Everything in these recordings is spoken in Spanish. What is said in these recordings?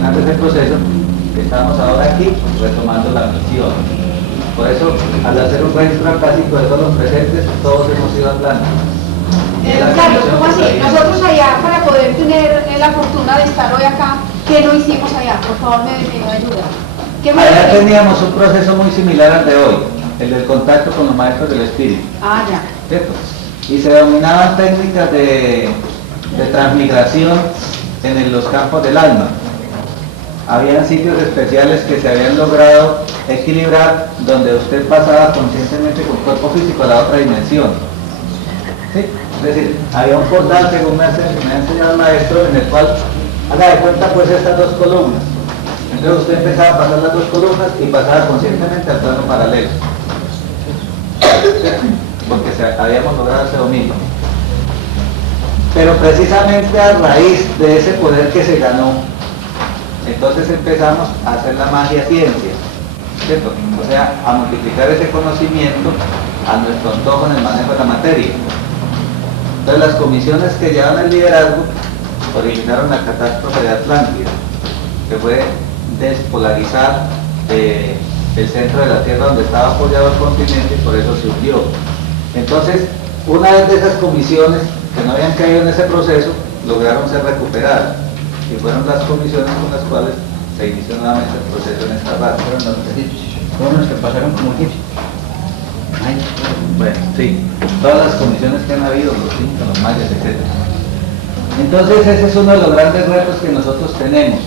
terminando ese proceso, estamos ahora aquí retomando la misión. Por eso, al hacer un registro acásico de todos los presentes, todos hemos ido a Atlanta. Carlos, ¿cómo así? Nosotros allá, para poder tener la fortuna de estar hoy acá, ¿qué no hicimos allá? Por favor, me ayuda. Allá teníamos un proceso muy similar al de hoy, el del contacto con los maestros del espíritu. Ah, ya. ¿Cierto? Y se dominaban técnicas de transmigración en los campos del alma. Habían sitios especiales que se habían logrado equilibrar, donde usted pasaba conscientemente con cuerpo físico a la otra dimensión. ¿Sí? Es decir, había un portal, según me ha enseñado el maestro, en el cual, haga de cuenta pues estas dos columnas. Entonces usted empezaba a pasar las dos columnas y pasaba conscientemente al plano paralelo. ¿Sí? Porque habíamos logrado ese dominio. Pero precisamente a raíz de ese poder que se ganó, entonces empezamos a hacer la magia ciencia, ¿cierto? O sea, a multiplicar ese conocimiento a nuestro antojo en el manejo de la materia. Entonces las comisiones que llevan el liderazgo originaron la catástrofe de Atlántida, que fue despolarizar el centro de la Tierra donde estaba apoyado el continente, y por eso se hundió. Entonces, una vez de esas comisiones que no habían caído en ese proceso, lograron ser recuperadas, y fueron las comisiones con las cuales se inició nuevamente el proceso en esta raza. Fueron los que pasaron como egipcios. Bueno, sí, todas las comisiones que han habido, los incas, los mayas, etc. Entonces ese es uno de los grandes retos que nosotros tenemos.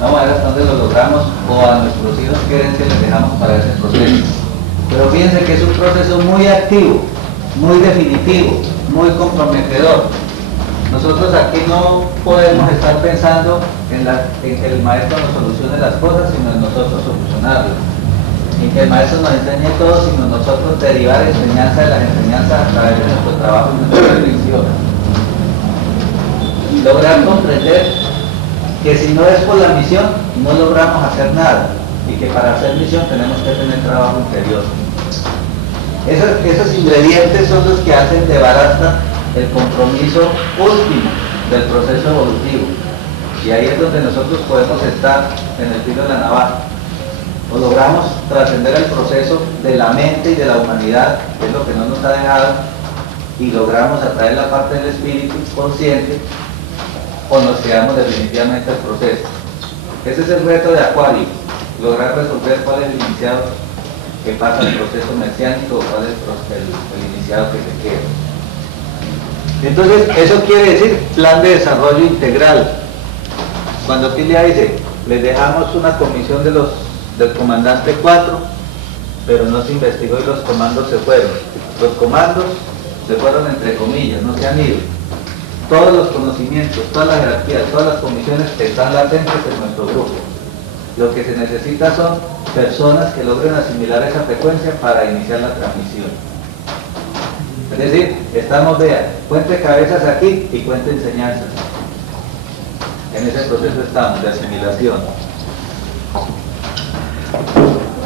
Vamos a ver hasta dónde lo logramos, o a nuestros hijos qué herencia les dejamos para ese proceso. Pero fíjense que es un proceso muy activo, muy definitivo, muy comprometedor. Nosotros aquí no podemos estar pensando en que el maestro nos solucione las cosas, sino en nosotros solucionarlas. En que el maestro nos enseñe todo, sino nosotros derivar enseñanza de las enseñanzas a través de nuestro trabajo y nuestra reflexión. Y lograr comprender que si no es por la misión, no logramos hacer nada. Y que para hacer misión tenemos que tener trabajo interior. Esos ingredientes son los que hacen de Varasta el compromiso último del proceso evolutivo. Y ahí es donde nosotros podemos estar en el filo de la navaja. O logramos trascender el proceso de la mente y de la humanidad, que es lo que no nos ha dejado, y logramos atraer la parte del espíritu consciente, o nos quedamos definitivamente al proceso. Ese es el reto de Acuario, lograr resolver cuál es el iniciado que pasa el proceso mesiánico o cuál es el iniciado que se queda. Entonces, eso quiere decir plan de desarrollo integral. Cuando Tilia dice, les dejamos una comisión del comandante 4, pero no se investigó y los comandos se fueron. Los comandos se fueron entre comillas, no se han ido. Todos los conocimientos, todas las jerarquías, todas las comisiones están latentes en nuestro grupo. Lo que se necesita son personas que logren asimilar esa frecuencia para iniciar la transmisión. Es decir, estamos, vean, cuente cabezas aquí y cuente enseñanzas. En ese proceso estamos de asimilación.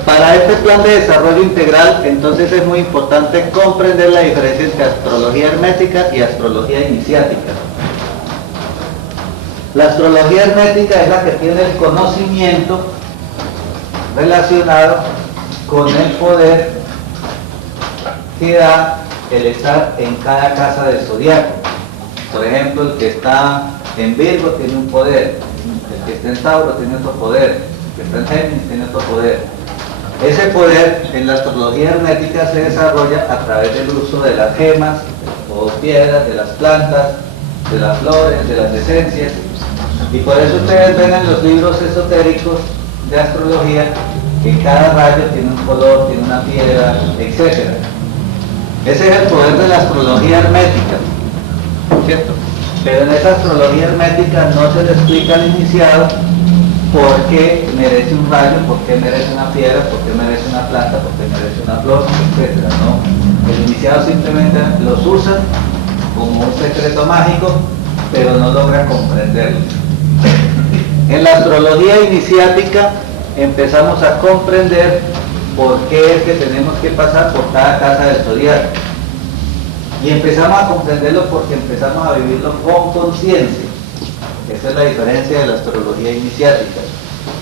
Para este plan de desarrollo integral, entonces es muy importante comprender la diferencia entre astrología hermética y astrología iniciática. La astrología hermética es la que tiene el conocimiento relacionado con el poder que da el estar en cada casa del zodiaco. Por ejemplo, el que está en Virgo tiene un poder, el que está en Tauro tiene otro poder, el que está en Géminis tiene otro poder. Ese poder en la astrología hermética se desarrolla a través del uso de las gemas o piedras, de las plantas, de las flores, de las esencias. Y por eso ustedes ven en los libros esotéricos de astrología que cada rayo tiene un color, tiene una piedra, etc. Ese es el poder de la astrología hermética, ¿cierto? Pero en esa astrología hermética no se le explica al iniciado por qué merece un rayo, por qué merece una piedra, por qué merece una planta, por qué merece una flor, etc. ¿No? El iniciado simplemente los usa como un secreto mágico, pero no logra comprenderlo. En la astrología iniciática empezamos a comprender por qué es que tenemos que pasar por cada casa del zodiaco. Y empezamos a comprenderlo porque empezamos a vivirlo con conciencia. Esa es la diferencia de la astrología iniciática,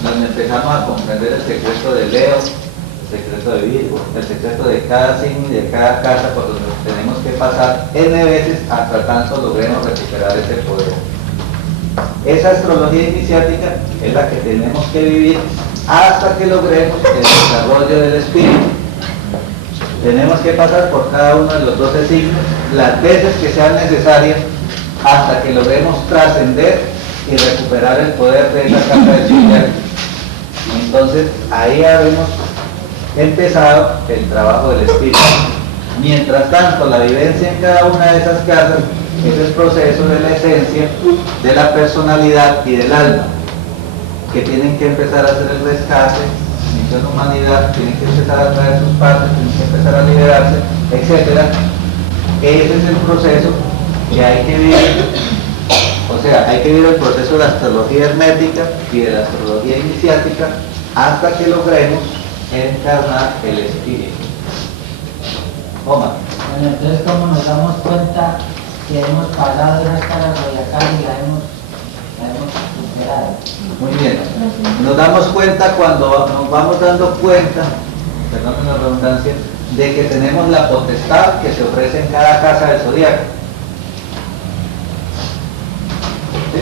donde empezamos a comprender el secreto de Leo, el secreto de Virgo, el secreto de cada signo y de cada casa por donde tenemos que pasar N veces hasta tanto logremos recuperar ese poder. Esa astrología iniciática es la que tenemos que vivir hasta que logremos el desarrollo del espíritu. Tenemos que pasar por cada uno de los 12 signos las veces que sean necesarias hasta que logremos trascender y recuperar el poder de esa casa del zodiaco. Entonces ahí habremos empezado el trabajo del espíritu. Mientras tanto, la vivencia en cada una de esas casas es el proceso de la esencia, de la personalidad y del alma, que tienen que empezar a hacer el rescate, misión humanidad, tienen que empezar a traer sus partes, tienen que empezar a liberarse, etc. Ese es el proceso que hay que vivir. O sea, hay que vivir el proceso de la astrología hermética y de la astrología iniciática hasta que logremos encarnar el espíritu. Omar. Bueno, entonces, ¿cómo nos damos cuenta que hemos pasado de una escala zodiacal y la hemos superado? Muy bien. Nos damos cuenta cuando nos vamos dando cuenta, perdón la redundancia, de que tenemos la potestad que se ofrece en cada casa del zodiaco. ¿Sí?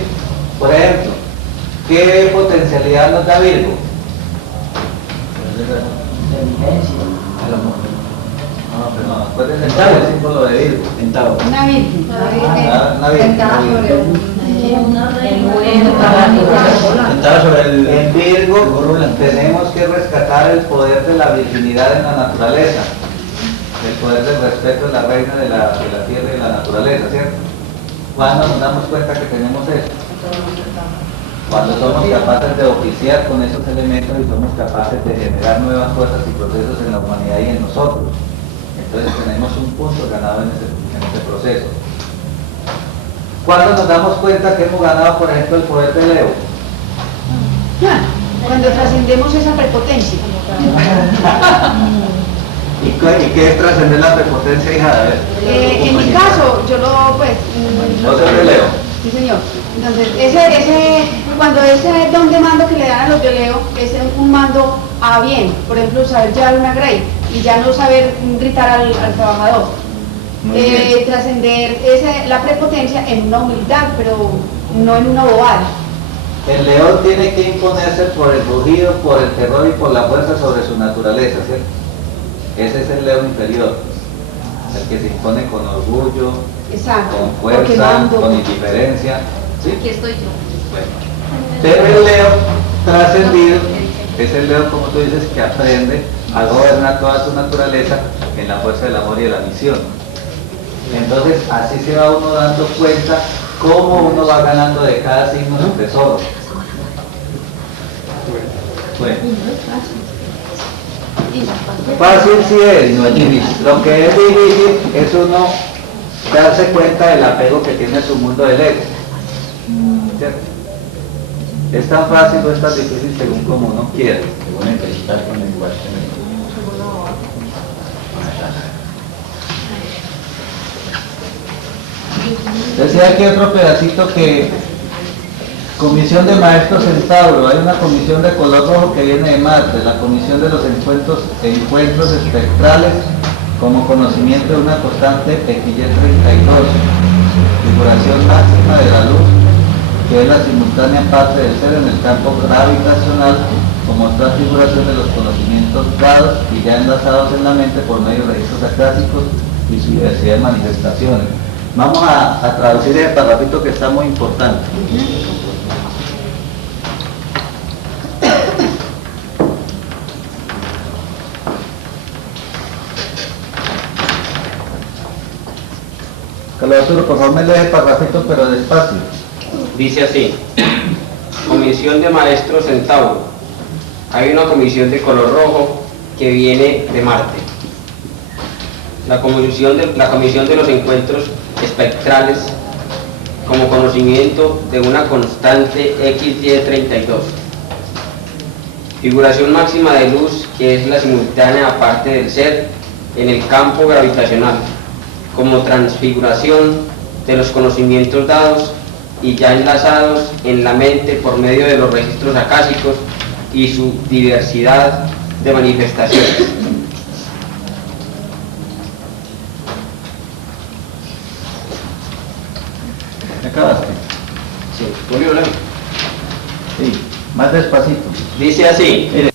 Por ejemplo, ¿qué potencialidad nos da Virgo? Inteligencia. No, pero no, acuérdense el símbolo de Virgo. Centavo. Una virgen. Una virgen. Sentada sobre Sentado sobre el... En Virgo tenemos que rescatar el poder de la virginidad en la naturaleza, el poder del respeto de la reina de la tierra y de la naturaleza, ¿cierto? ¿Cuándo nos damos cuenta que tenemos eso? Cuando somos capaces de oficiar con esos elementos y somos capaces de generar nuevas fuerzas y procesos en la humanidad y en nosotros. Entonces tenemos un punto ganado en ese proceso. ¿Cuándo nos damos cuenta que hemos ganado, por ejemplo, el poder de Leo? Cuando trascendemos esa prepotencia. ¿Y qué es trascender la prepotencia, hija? A ver, En mi caso, yo lo, pues... ¿no se de Leo? Sí, señor. Entonces, cuando ese don de mando que le dan a los de Leo es un mando a bien, por ejemplo, saber llevar una grey y ya no saber gritar al trabajador. Trascender la prepotencia en una humildad, pero no en una bobada. El león tiene que imponerse por el rugido, por el terror y por la fuerza sobre su naturaleza, ¿cierto? Ese es el león inferior, el que se impone con orgullo, Exacto. con fuerza, con indiferencia. ¿Sí? Aquí estoy yo. Bueno. Pero el león trascendido es el león, como tú dices, que aprende a gobernar toda su naturaleza en la fuerza del amor y de la misión. Entonces, así se va uno dando cuenta cómo uno va ganando de cada signo su tesoro. Bueno. Fácil sí es, no es difícil. Lo que es difícil es uno darse cuenta del apego que tiene a su mundo del ego. ¿Cierto? Es tan fácil o es tan difícil según como uno quiera. Qué bueno felicitar con el lenguaje. Decía aquí otro pedacito que Comisión de Maestros Centauro, hay una comisión de color rojo que viene de Marte, la comisión de los encuentros espectrales como conocimiento de una constante XY32, figuración máxima de la luz, que es la simultánea parte del ser en el campo gravitacional, como transfiguración de los conocimientos dados y ya enlazados en la mente por medio de registros acásicos y su diversidad de manifestaciones. Vamos a traducir el parrafito que está muy importante. Carlos Arturo, por favor me lee el parrafito pero despacio. Dice así: Comisión de Maestros Centauro. Hay una comisión de color rojo que viene de Marte. La comisión de los encuentros espectrales como conocimiento de una constante XY32. Figuración máxima de luz, que es la simultánea parte del ser en el campo gravitacional, como transfiguración de los conocimientos dados y ya enlazados en la mente por medio de los registros acásicos y su diversidad de manifestaciones. ¿Me acabaste? Sí, Julio, léeme. Sí, más despacito. Dice así. Mire.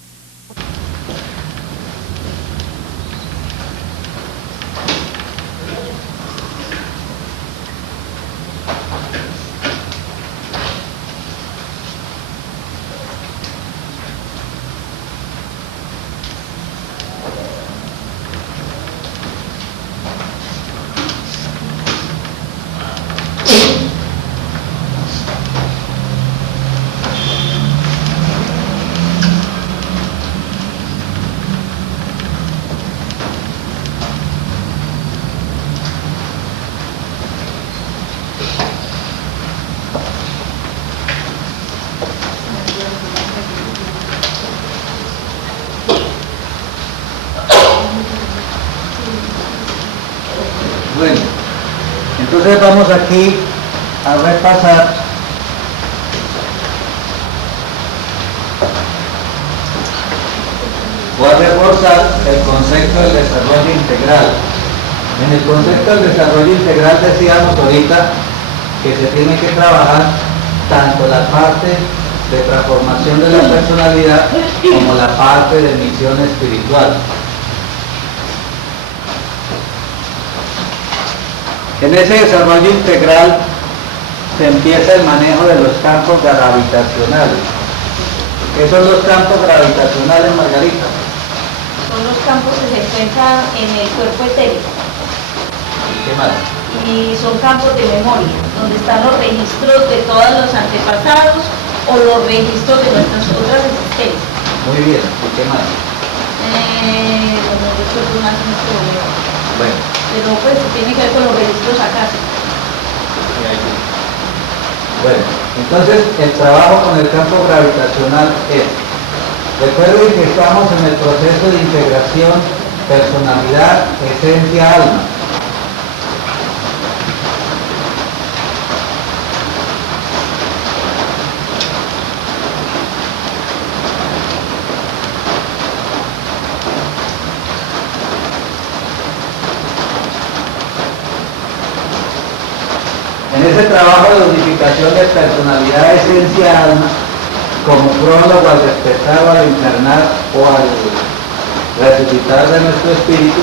Bueno, entonces vamos aquí a repasar o a reforzar el concepto del desarrollo integral. En el concepto del desarrollo integral decíamos ahorita que se tiene que trabajar tanto la parte de transformación de la personalidad como la parte de misión espiritual. En ese desarrollo integral se empieza el manejo de los campos gravitacionales. ¿Qué son los campos gravitacionales, Margarita? Son los campos que se encuentran en el cuerpo etérico ¿Qué más? y son campos de memoria, donde están los registros de todos los antepasados o los registros de nuestras otras existencias. Muy bien, ¿y qué más? No recuerdo más en este momento, Bueno, pero pues tiene que ver con los registros acá. bueno, entonces el trabajo con el campo gravitacional es, recuerden que estamos en el proceso de integración personalidad, esencia, alma. En ese trabajo de unificación de personalidad, esencia, alma, como prólogo al despertar o al encarnar o al resucitar de nuestro espíritu,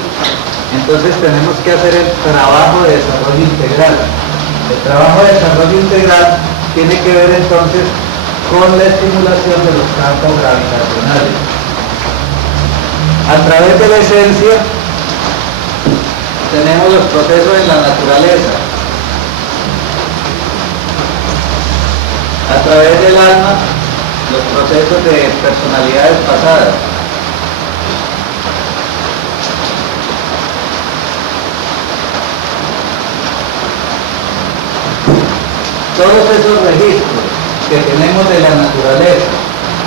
entonces tenemos que hacer el trabajo de desarrollo integral. El trabajo de desarrollo integral tiene que ver entonces con la estimulación de los campos gravitacionales. A través de la esencia tenemos los procesos en la naturaleza. A través del alma, los procesos de personalidades pasadas. Todos esos registros que tenemos de la naturaleza,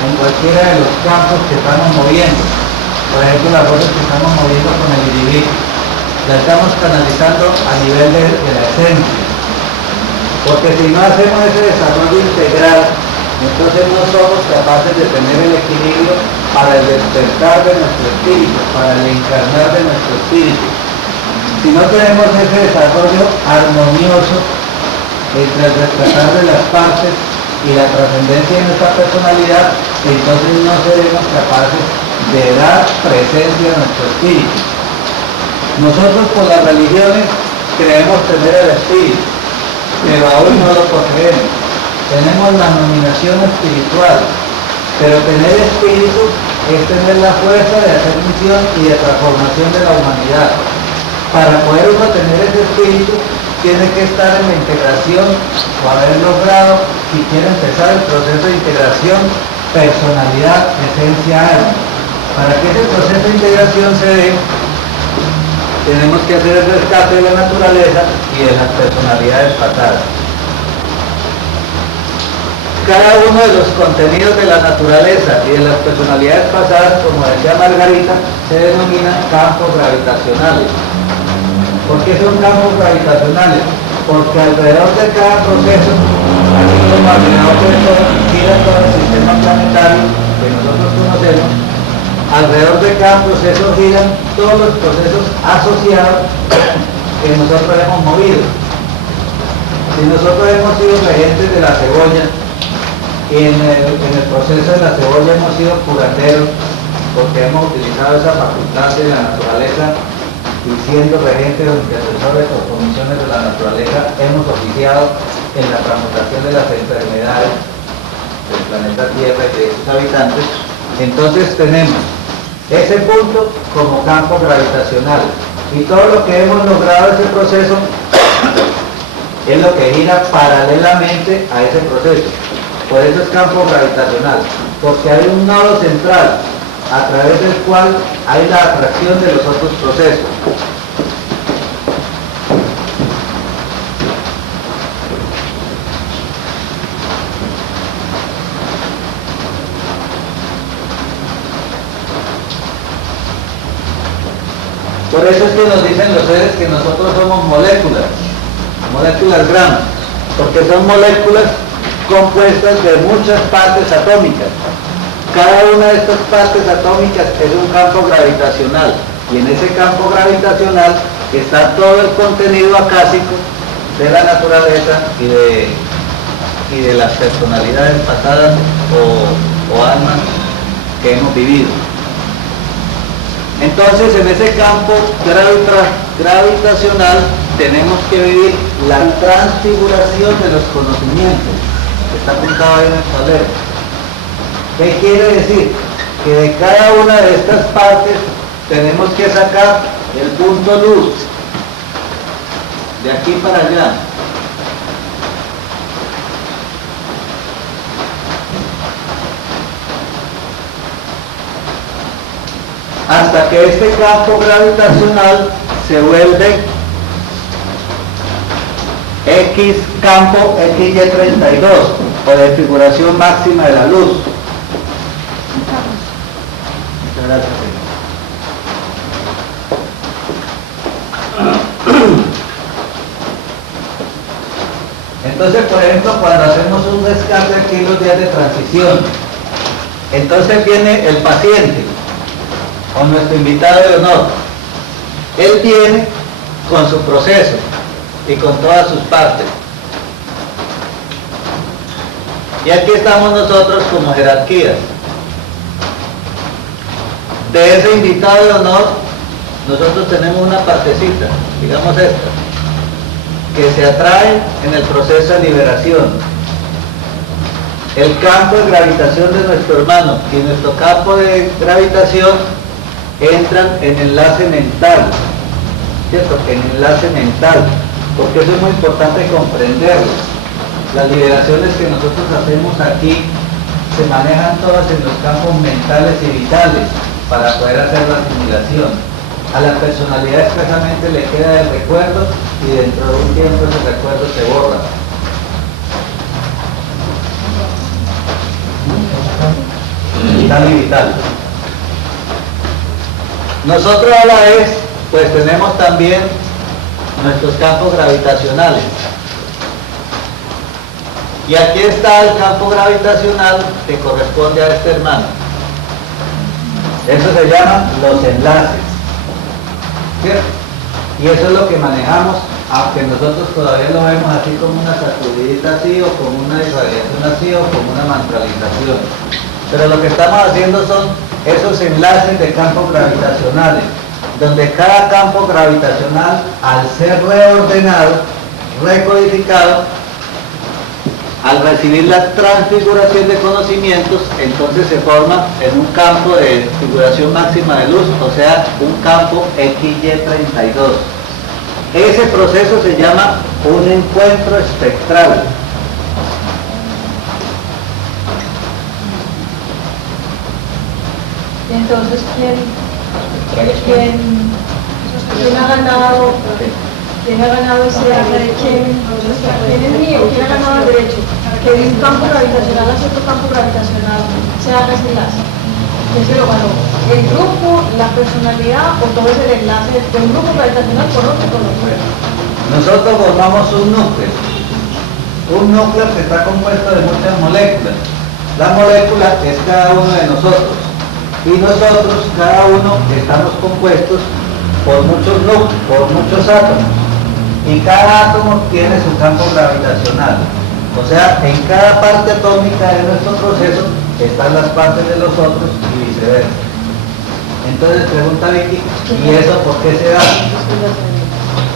en cualquiera de los campos que estamos moviendo, por ejemplo las cosas que estamos moviendo con el individuo, la estamos canalizando a nivel de la esencia. Porque si no hacemos ese desarrollo integral, entonces no somos capaces de tener el equilibrio para el despertar de nuestro espíritu, para el encarnar de nuestro espíritu. Si no tenemos ese desarrollo armonioso entre el despertar de las partes y la trascendencia de nuestra personalidad, entonces no seremos capaces de dar presencia a nuestro espíritu. Nosotros por las religiones creemos tener el espíritu, pero aún no lo poseemos. Tenemos la nominación espiritual, pero tener espíritu es tener la fuerza de hacer misión y de transformación de la humanidad. Para poder uno tener ese espíritu, tiene que estar en la integración o haber logrado, si quiere empezar el proceso de integración, personalidad, esencia, alma. Para que ese proceso de integración se dé, tenemos que hacer el rescate de la naturaleza y de las personalidades pasadas. Cada uno de los contenidos de la naturaleza y de las personalidades pasadas, como decía Margarita, se denominan campos gravitacionales. ¿Por qué son campos gravitacionales? porque alrededor de cada proceso, así como alrededor de todo, gira todo el sistema planetario que nosotros conocemos, alrededor de cada proceso giran todos los procesos asociados que nosotros hemos movido. Si nosotros hemos sido regentes de la cebolla, y en el proceso de la cebolla hemos sido curateros, porque hemos utilizado esa facultad de la naturaleza, y siendo regentes o intercesores o comisiones de la naturaleza, hemos oficiado en la transmutación de las enfermedades del planeta Tierra y de sus habitantes. Entonces tenemos ese punto como campo gravitacional, y todo lo que hemos logrado ese proceso es lo que gira paralelamente a ese proceso. Por eso es campo gravitacional, porque hay un nodo central a través del cual hay la atracción de los otros procesos. Por eso es que nos dicen los seres que nosotros somos moléculas Gram, porque son moléculas compuestas de muchas partes atómicas. Cada una de estas partes atómicas es un campo gravitacional, y en ese campo gravitacional está todo el contenido acásico de la naturaleza y de las personalidades pasadas o almas que hemos vivido. Entonces, en ese campo gravitacional tenemos que vivir la transfiguración de los conocimientos, que está apuntado ahí en el tablero. ¿Qué quiere decir? Que de cada una de estas partes tenemos que sacar el punto luz, de aquí para allá. Hasta que este campo gravitacional se vuelve X campo XY32, o de figuración máxima de la luz. Muchas gracias. Entonces, por ejemplo, cuando hacemos un descarte aquí en los días de transición, entonces viene el paciente, o nuestro invitado de honor. Él viene con su proceso y con todas sus partes. Y aquí estamos nosotros como jerarquías. De ese invitado de honor, nosotros tenemos una partecita, digamos esta, que se atrae en el proceso de liberación. El campo de gravitación de nuestro hermano y nuestro campo de gravitación entran en enlace mental, ¿cierto? En enlace mental, porque eso es muy importante comprenderlo. Las liberaciones que nosotros hacemos aquí se manejan todas en los campos mentales y vitales para poder hacer la asimilación. A la personalidad expresamente le queda el recuerdo y dentro de un tiempo ese recuerdo se borra. Vital y vital. Nosotros a la vez, pues tenemos también nuestros campos gravitacionales. Y aquí está el campo gravitacional que corresponde a este hermano. Eso se llama los enlaces, ¿cierto? Y eso es lo que manejamos, aunque nosotros todavía lo vemos así como una sacudidita así, o como una irradiación así, o como una mantralización. Pero lo que estamos haciendo son esos enlaces de campos gravitacionales, donde cada campo gravitacional, al ser reordenado, recodificado, al recibir la transfiguración de conocimientos, entonces se forma en un campo de figuración máxima de luz, o sea, un campo XY32. Ese proceso se llama un encuentro espectral. Entonces, ¿quién ha ganado? ¿Quién ha ganado ese derecho? ¿Quién es mío? ¿Quién ha ganado el derecho? Que de un campo gravitacional hacia otro campo gravitacional se haga ese enlace. ¿Quién se lo ganó? ¿El grupo, la personalidad o todo es el enlace de un grupo gravitacional con otro y con otro? Nosotros formamos un núcleo que está compuesto de muchas moléculas. La molécula es cada uno de nosotros y nosotros, cada uno, estamos compuestos por muchos núcleos, por muchos átomos, y cada átomo tiene su campo gravitacional. O sea, en cada parte atómica de nuestro proceso están las partes de los otros y viceversa. Entonces pregunta Vicky, ¿y eso por qué se da?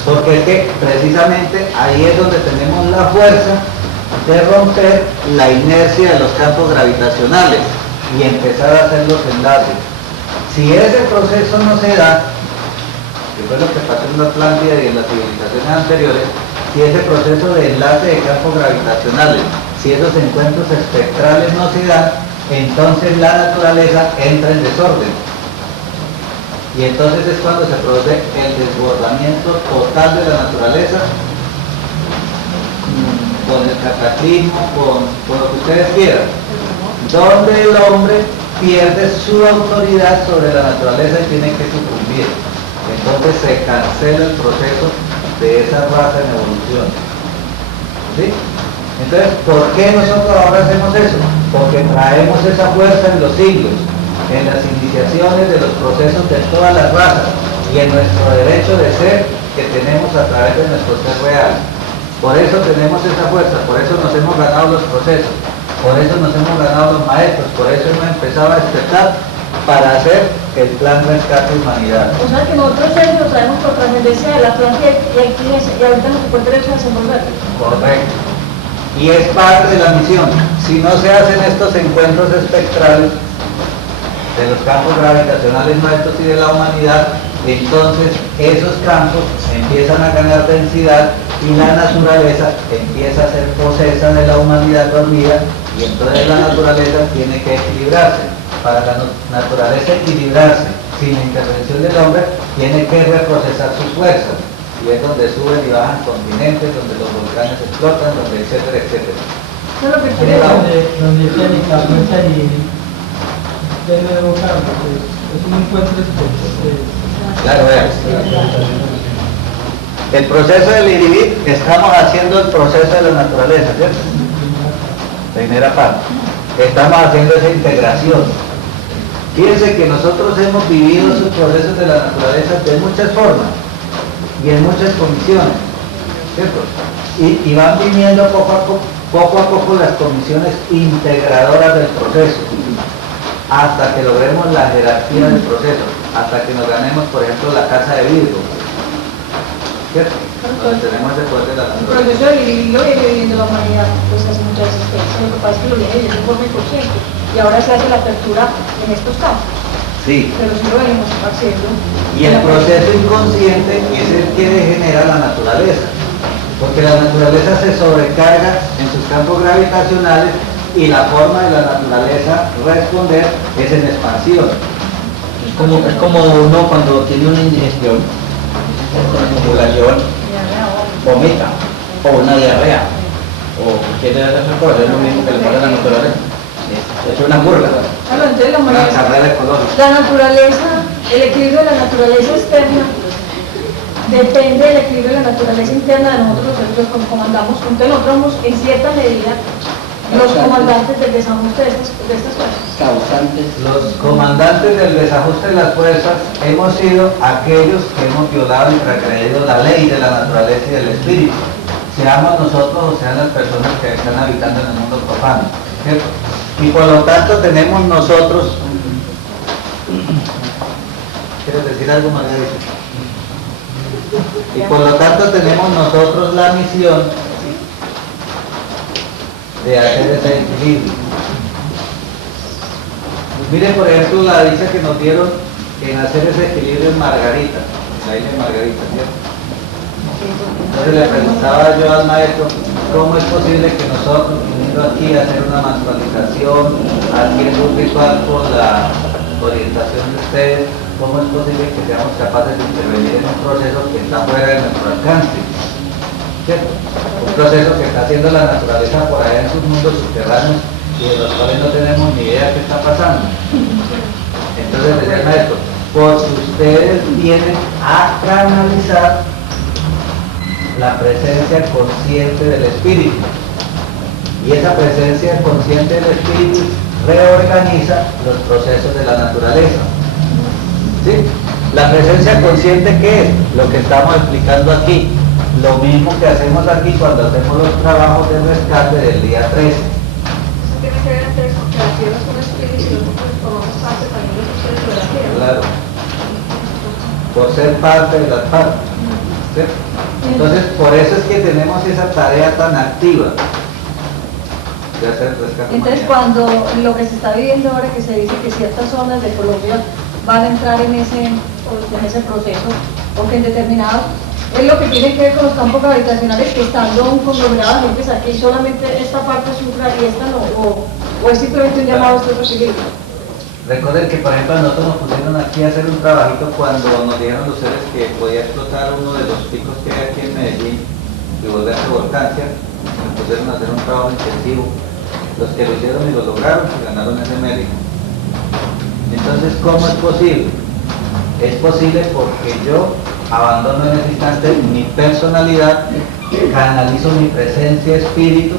Porque es que precisamente ahí es donde tenemos la fuerza de romper la inercia de los campos gravitacionales y empezar a hacer los enlaces. Si ese proceso no se da, que fue lo que pasó en la Atlántida y en las civilizaciones anteriores, si ese proceso de enlace de campos gravitacionales, si esos encuentros espectrales no se dan, entonces la naturaleza entra en desorden. Y entonces es cuando se produce el desbordamiento total de la naturaleza, con el cataclismo, con lo que ustedes quieran, donde el hombre pierde su autoridad sobre la naturaleza y tiene que sucumbir. Entonces se cancela el proceso de esa raza en evolución. ¿Sí? Entonces, ¿por qué nosotros ahora hacemos eso? Porque traemos esa fuerza en los siglos, en las iniciaciones de los procesos de todas las razas y en nuestro derecho de ser que tenemos a través de nuestro ser real. Por eso tenemos esa fuerza, por eso nos hemos ganado los procesos, por eso nos hemos ganado los maestros, por eso hemos empezado a despertar para hacer el plan rescate de humanidad. O sea que nosotros eso lo traemos por trascendencia de la Atlántida y ahorita nos ocupó el derecho a desenvolverlo. Correcto. Y es parte de la misión. Si no se hacen estos encuentros espectrales de los campos gravitacionales nuestros y de la humanidad, entonces esos campos empiezan a ganar densidad y la naturaleza empieza a ser posesa de la humanidad dormida y entonces la naturaleza tiene que equilibrarse. Para la naturaleza equilibrarse sin la intervención del hombre, tiene que reprocesar sus fuerzas. Y es donde suben y bajan continentes, donde los volcanes explotan, donde etcétera, etcétera. Eso es lo que Es queremos. donde tiene la fuerza y de nuevo cambio, es un encuentro especial. Claro, vean. El proceso del Iribit, estamos haciendo el proceso de la naturaleza, ¿cierto? Primera parte. Estamos haciendo esa integración. Fíjense que nosotros hemos vivido esos procesos de la naturaleza de muchas formas y en muchas comisiones, ¿cierto? Y van viniendo poco a poco las comisiones integradoras del proceso, hasta que logremos la jerarquía del proceso, hasta que nos ganemos, por ejemplo, la casa de Virgo, ¿cierto? Donde tenemos el poder de la El naturaleza. proceso de vivir lo viene viviendo la humanidad pues hace muchas existencias, lo que pasa es que lo viene viviendo de forma inconsciente y ahora se hace la apertura en estos campos, Sí. pero sí lo venimos haciendo. Y el proceso inconsciente es el que degenera la naturaleza, porque la naturaleza se sobrecarga en sus campos gravitacionales y la forma de la naturaleza responder es en expansión. Es como uno cuando tiene una indigestión, una acumulación, vomita, o una diarrea, o quiere hacer cosas, es lo mismo que le pasa a la naturaleza. Es una burla. Claro, entonces la Una humanidad, carrera ecológica. la naturaleza, el equilibrio de la naturaleza externa depende del equilibrio de la naturaleza interna de nosotros los que comandamos. Entonces nosotros somos en cierta medida los comandantes del desajuste de estas cosas. Causantes. Los comandantes del desajuste de las fuerzas hemos sido aquellos que hemos violado y transgredido la ley de la naturaleza y del espíritu. Seamos nosotros o sean las personas que están habitando en el mundo profano, ¿cierto? Y por lo tanto tenemos nosotros... ¿Quieres decir algo, Margarita? Y por lo tanto tenemos nosotros la misión de hacer ese equilibrio. Miren, por ejemplo, la dicha que nos dieron en hacer ese equilibrio en Margarita, en la isla de Margarita, ¿cierto? Entonces le preguntaba yo al maestro, ¿cómo es posible que nosotros, viniendo aquí a hacer una mensualización, haciendo un ritual por la orientación de ustedes, cómo es posible que seamos capaces de intervenir en un proceso que está fuera de nuestro alcance? ¿Cierto? Un proceso que está haciendo la naturaleza por allá en sus mundos subterráneos y de los cuales no tenemos ni idea qué está pasando. Entonces decía el maestro, porque ustedes vienen a canalizar la presencia consciente del espíritu. Y esa presencia consciente del espíritu reorganiza los procesos de la naturaleza. ¿Sí? La presencia consciente, ¿qué es? Lo que estamos explicando aquí. Lo mismo que hacemos aquí cuando hacemos los trabajos de rescate del día 13. Eso tiene que ver entre porque la tierra es un espíritu y nosotros formamos parte también de los seres de la tierra. Claro. Por ser parte de las partes. ¿Sí? Entonces, por eso es que tenemos esa tarea tan activa de hacer el rescate. Entonces, mañana. cuando lo que se está viviendo ahora, que se dice que ciertas zonas de Colombia van a entrar en ese proceso, o que en determinado, es lo que tiene que ver con los campos gravitacionales, que estando un conglomerado de gente aquí, solamente esta parte sufra y esta no, o es simplemente un llamado a este equilibrio. Recuerden que, por ejemplo, nosotros nos pusieron aquí a hacer un trabajito cuando nos dijeron los seres que podía explotar uno de los picos que hay aquí en Medellín y volverse volcancia. Nos pusieron a hacer un trabajo intensivo. Los que lo hicieron y lo lograron, pues, ganaron ese mérito. Entonces, ¿cómo es posible? Es posible porque yo abandono en ese instante mi personalidad, canalizo mi presencia espíritu,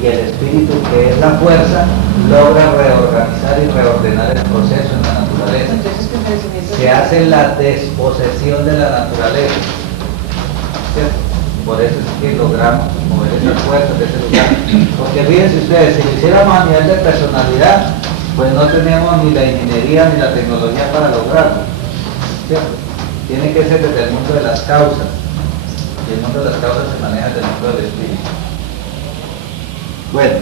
y el espíritu, que es la fuerza, logra reorganizar y reordenar el proceso en la naturaleza. Entonces, ¿qué merecimiento? Se hace la desposesión de la naturaleza. ¿Cierto? Por eso es que logramos mover esas fuerzas de ese lugar. Porque fíjense ustedes, si lo hiciéramos a nivel de personalidad, pues no tenemos ni la ingeniería ni la tecnología para lograrlo. ¿Cierto? Tiene que ser desde el mundo de las causas. Y el mundo de las causas se maneja desde el mundo del espíritu. Bueno,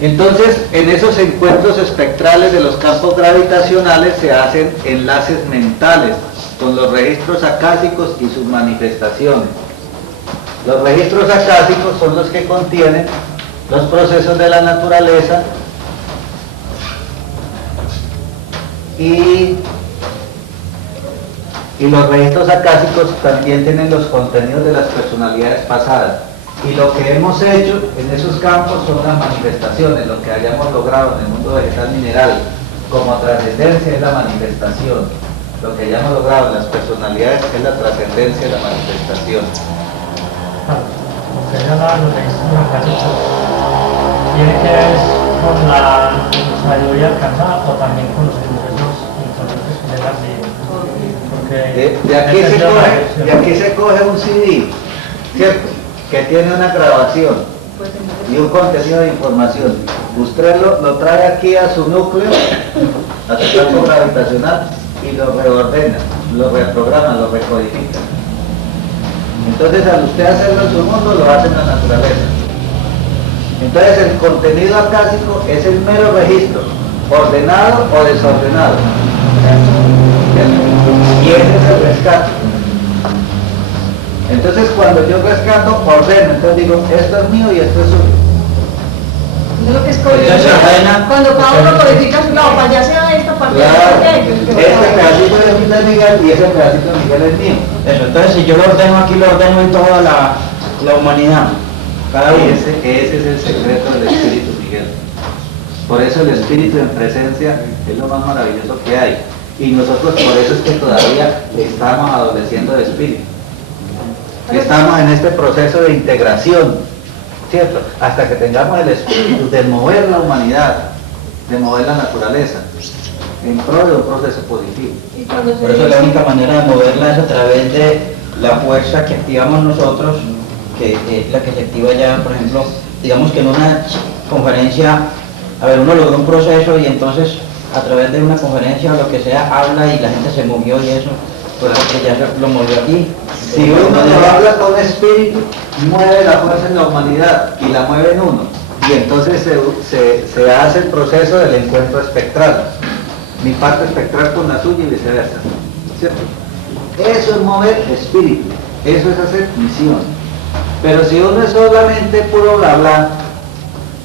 entonces en esos encuentros espectrales de los campos gravitacionales se hacen enlaces mentales con los registros acásicos y sus manifestaciones. Los registros acásicos son los que contienen los procesos de la naturaleza y los registros acásicos también tienen los contenidos de las personalidades pasadas. Y lo que hemos hecho en esos campos son las manifestaciones, lo que hayamos logrado en el mundo vegetal mineral como trascendencia es la manifestación. Lo que hayamos logrado en las personalidades es la trascendencia de la manifestación. Lo que ya hablaban los registros acásicos, ¿tiene que ver con la sabiduría alcanzada o también con los procesos de la vida? Porque De aquí se coge un CD, ¿cierto? Que tiene una grabación y un contenido de información. Usted lo trae aquí a su núcleo, a su campo gravitacional, y lo reordena, lo reprograma, lo recodifica. Entonces, al usted hacerlo en su mundo, lo hace en la naturaleza. Entonces, el contenido acásico es el mero registro, ordenado o desordenado. Y ese es el rescate. Entonces, cuando yo rescato, ordeno. Entonces digo, esto es mío y esto es suyo. Eso es lo que es codificar. Cuando cada uno codifica su lado, para allá sea esta parte, Claro, este pedacito es de Miguel y ese pedacito de Miguel es mío. Eso, entonces si yo lo ordeno aquí, lo ordeno en toda la humanidad. Cada uno. Ese es el secreto del espíritu, Miguel. Por eso el espíritu en presencia es lo más maravilloso que hay. Y nosotros por eso es que todavía estamos adoleciendo de espíritu. Estamos en este proceso de integración, ¿cierto? Hasta que tengamos el espíritu de mover la humanidad, de mover la naturaleza, en pro de un proceso positivo. Y cuando se Por eso la única manera de moverla es a través de la fuerza que activamos nosotros, que es la que se activa ya, por ejemplo, digamos que en una conferencia, a ver, uno logró un proceso y entonces a través de una conferencia o lo que sea, habla y la gente se movió y eso, pues porque ya se lo movió aquí. Si uno lo habla con espíritu, mueve la fuerza en la humanidad y la mueve en uno. Y entonces se hace el proceso del encuentro espectral. Mi parte espectral con la suya y viceversa. ¿Cierto? Eso es mover espíritu. Eso es hacer misión. Pero si uno es solamente puro bla bla,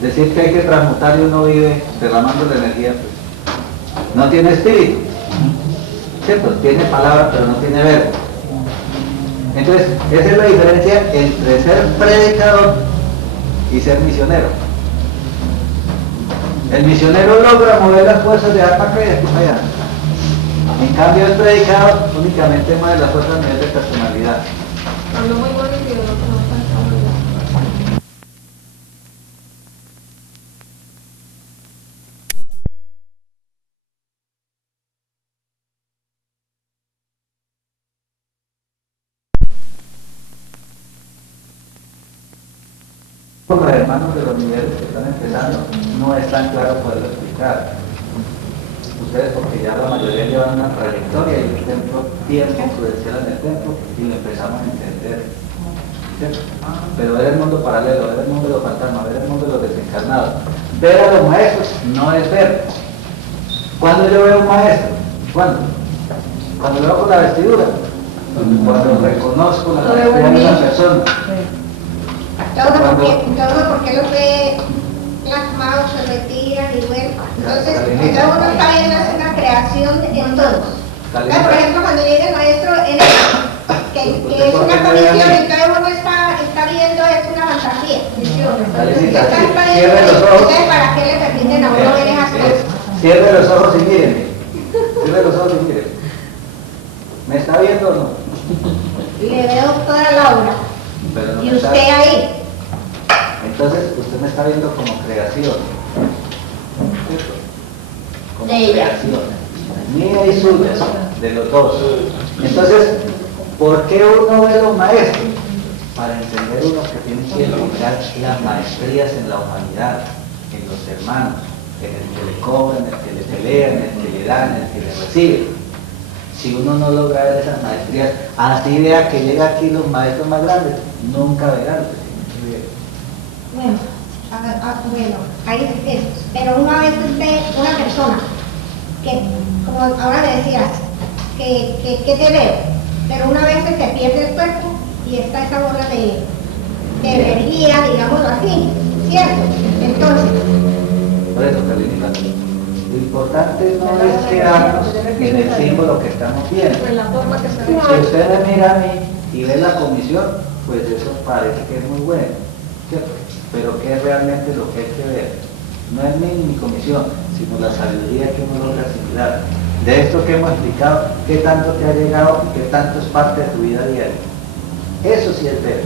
decir que hay que transmutar y uno vive derramando la energía, pues, no tiene espíritu. ¿Cierto? Tiene palabra pero no tiene verbo. Entonces, esa es la diferencia entre ser predicador y ser misionero. El misionero logra mover las fuerzas de acá para acá y de aquí para allá. En cambio, el predicador únicamente mueve las fuerzas a nivel de personalidad. habló muy bonito el otro no está obligado. Por los hermanos de los niveles que están empezando, no es tan claro poderlo explicar. Ustedes, porque ya la mayoría llevan una trayectoria y el templo, tiempo prudencial en el templo, y lo empezamos a entender. ¿Cierto? Pero ver el mundo paralelo, ver el mundo de los fantasmas, ver el mundo de los desencarnados, ver a los maestros no es ver. ¿Cuándo yo veo a un maestro? ¿Cuándo? Cuando lo veo con la vestidura, cuando reconozco la maestría de una persona. Todo porque los ve plasmados, se retiran y bueno. Entonces uno está viendo una creación en todos. Por ejemplo, cuando llega el maestro, que es una comisión, entonces uno está viendo, es una fantasía. Cierre los ojos. Entonces, ¿para qué le permiten a uno ver esas cosas? Cierre los ojos y mírenme. Cierre los ojos y mírenme. ¿Me está viendo o no? Le veo toda la obra. Pero no Y me está- usted ahí. Entonces, usted me está viendo como creación. ¿Cierto? Como De ella. creación. Mía y suya, de los dos. Entonces, ¿por qué uno ve los maestros? Para entender uno que tiene que lograr las maestrías en la humanidad, en los hermanos, en el que le cobran, en el que le pelean, en el que le dan, en el que le reciben. Si uno no logra ver esas maestrías, así vea que llega aquí los maestros más grandes, nunca verá lo que tiene que ver. Bueno, bueno, ahí es. Pero una vez ve una persona que, como ahora me decías, que te veo, pero una vez se te pierde el cuerpo y está esa bola de energía, digámoslo así, ¿cierto? Entonces, Por eso, Carolina, lo importante no es quedarnos en el símbolo que estamos viendo. En la forma que se Si ve. usted me mira a mí y ve la comisión, pues eso parece que es muy bueno, ¿cierto? Pero ¿qué es realmente lo que hay que ver? No es mi comisión, sino la sabiduría que uno logra asimilar. De esto que hemos explicado, qué tanto te ha llegado y qué tanto es parte de tu vida diaria. Eso sí es ver.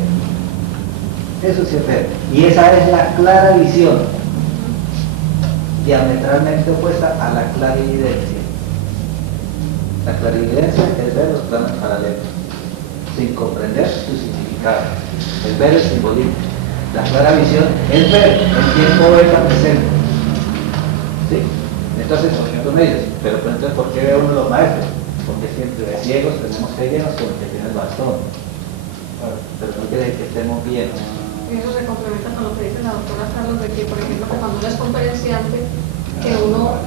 Eso sí es ver. Y esa es la clara visión, diametralmente opuesta a la clarividencia. La clarividencia es ver los planos paralelos, sin comprender su significado. Es ver el simbolismo. La clara visión es ver el tiempo venga presente. ¿Sí? Entonces, tú me dices, pero entonces, ¿por qué ve uno los maestros? Porque siempre de ciegos tenemos que irnos con el que tiene el bastón. Pero no quiere decir que estemos bien. Eso se complementa con lo que dice la doctora Carlos, de que, por ejemplo, que cuando uno es conferenciante, que uno,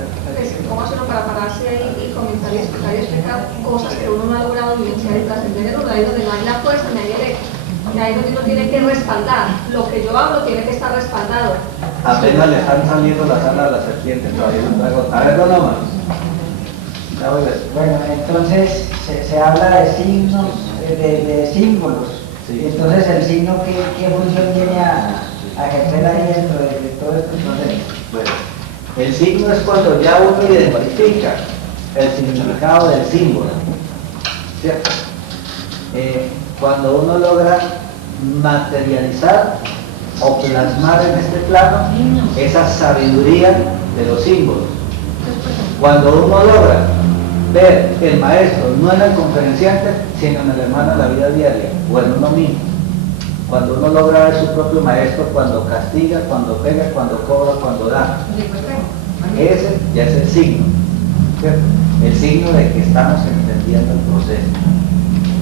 ¿cómo hace uno para pararse ahí y comentar y explicar cosas que uno no ha logrado vivenciar y trascender en un lugar donde no hay la fuerza, ni hay el eco? Y ahí donde uno tiene que respaldar. Lo que yo hablo tiene que estar respaldado. Apenas le están saliendo las alas a la serpiente, todavía no traigo. A ver, don Omar. Ya voy a ver. Bueno, entonces se habla de signos, de símbolos. Sí. Entonces, ¿el signo qué función tiene a ejercer ahí dentro de todo este proceso? Bueno, el signo es cuando ya uno identifica el significado del símbolo, ¿cierto? Cuando uno logra materializar o plasmar en este plano esa sabiduría de los símbolos. Cuando uno logra ver el maestro no en el conferenciante, sino en el hermano de la vida diaria, o en uno mismo. Cuando uno logra ver su propio maestro, cuando castiga, cuando pega, cuando cobra, cuando da. Ese ya es el signo, ¿cierto? El signo de que estamos entendiendo el proceso.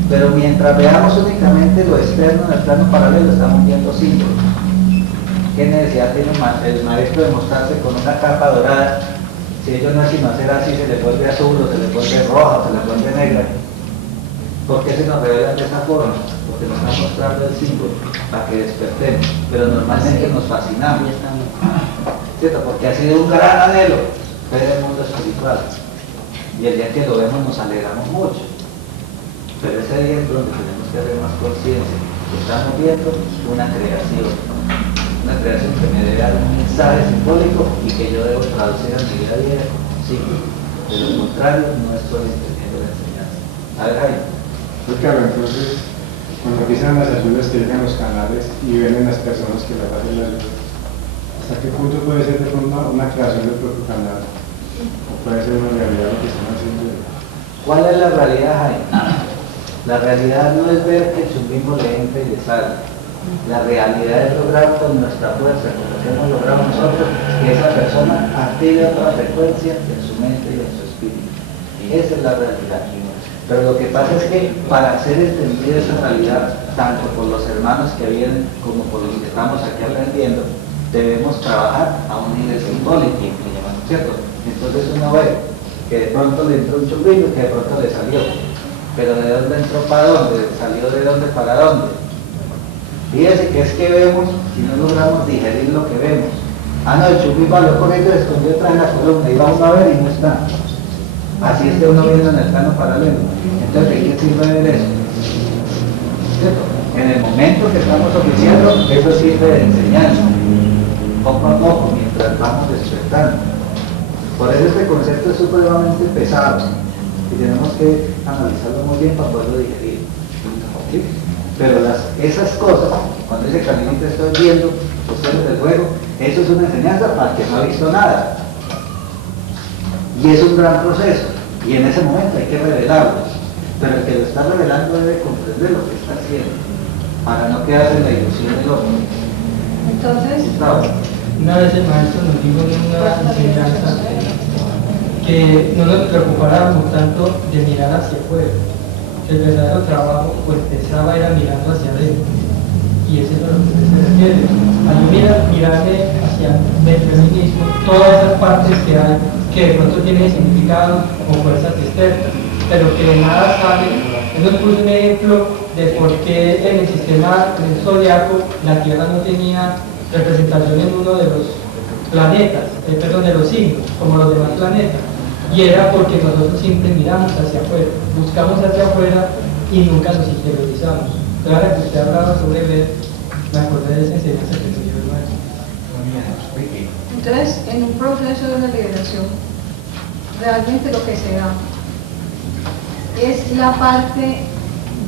Pero mientras veamos únicamente lo externo en el plano paralelo, estamos viendo símbolos. ¿Qué necesidad tiene el maestro de mostrarse con una capa dorada? Si ellos no es sino hacer así, se les vuelve azul, o se les vuelve roja, o se les vuelve negra. ¿Por qué se nos revelan de esa forma? Porque nos están mostrando el símbolo para que despertemos. Pero normalmente nos fascinamos, ¿cierto? Porque ha sido un gran anhelo ver el mundo espiritual. Y el día que lo vemos nos alegramos mucho. Pero ese día es donde tenemos que hacer más conciencia. Estamos viendo una creación que me debe dar un mensaje simbólico y que yo debo traducir a mi vida diaria como un signo. De lo contrario, no estoy entendiendo la enseñanza. A ver, Jaime. Pues claro, entonces, cuando empiezan las ayudas que llegan a los canales y ven en las personas que les hacen la ayuda, ¿hasta qué punto puede ser de forma una creación del propio canal? ¿O puede ser una realidad lo que están haciendo? ¿Cuál es la realidad, Jaime? La realidad no es ver que el chumbismo le entra y le sale. La realidad es lograr con nuestra fuerza, con lo que hemos logrado nosotros, que esa persona active otra frecuencia en su mente y en su espíritu. Esa es la realidad. Pero lo que pasa es que para hacer entendida esa realidad, tanto por los hermanos que vienen como por los que estamos aquí aprendiendo, debemos trabajar a un nivel simbólico, ¿cierto? Entonces uno ve que de pronto le entró un chumbismo, que de pronto le salió. Pero ¿de dónde entró para dónde? ¿Salió de dónde para dónde? Fíjese que es que vemos y no logramos digerir lo que vemos. Ah, no, el chumbismo habló con ellos, escondió atrás en la columna, y vamos a ver y no está. Así es que uno viendo en el plano paralelo. Entonces, ¿de qué sirve ver eso? ¿Cierto? En el momento que estamos oficiando, eso sirve de enseñanza. Poco a poco, mientras vamos despertando. Por eso este concepto es supremamente pesado y tenemos que analizarlo muy bien para poderlo digerir. ¿Sí? Pero esas cosas, cuando dice caminito estoy viendo ustedes del juego, eso es una enseñanza para el que no ha visto nada. Y es un gran proceso, y en ese momento hay que revelarlo. Pero el que lo está revelando debe comprender lo que está haciendo, para no quedarse en la ilusión del otro. Entonces, una vez el maestro nos dijo en una enseñanza que no nos preocupáramos tanto de mirar hacia afuera. El verdadero trabajo o empezaba era mirando hacia adentro. Y ese es a lo que se refiere. Al mirarme hacia dentro de mí mismo, todas esas partes que hay, que de pronto tienen significado o fuerzas externas, pero que de nada sale. Eso puso un ejemplo de por qué en el sistema del zodiaco la Tierra no tenía representación en uno de los planetas, de los signos, como los demás planetas. Y era porque nosotros siempre miramos hacia afuera, buscamos hacia afuera y nunca nos interiorizamos. Entonces, ahora que usted hablaba sobre ver, me acordé de esa enseñanza que nos dio el maestro. entonces, en un proceso de una liberación, realmente lo que se da es la parte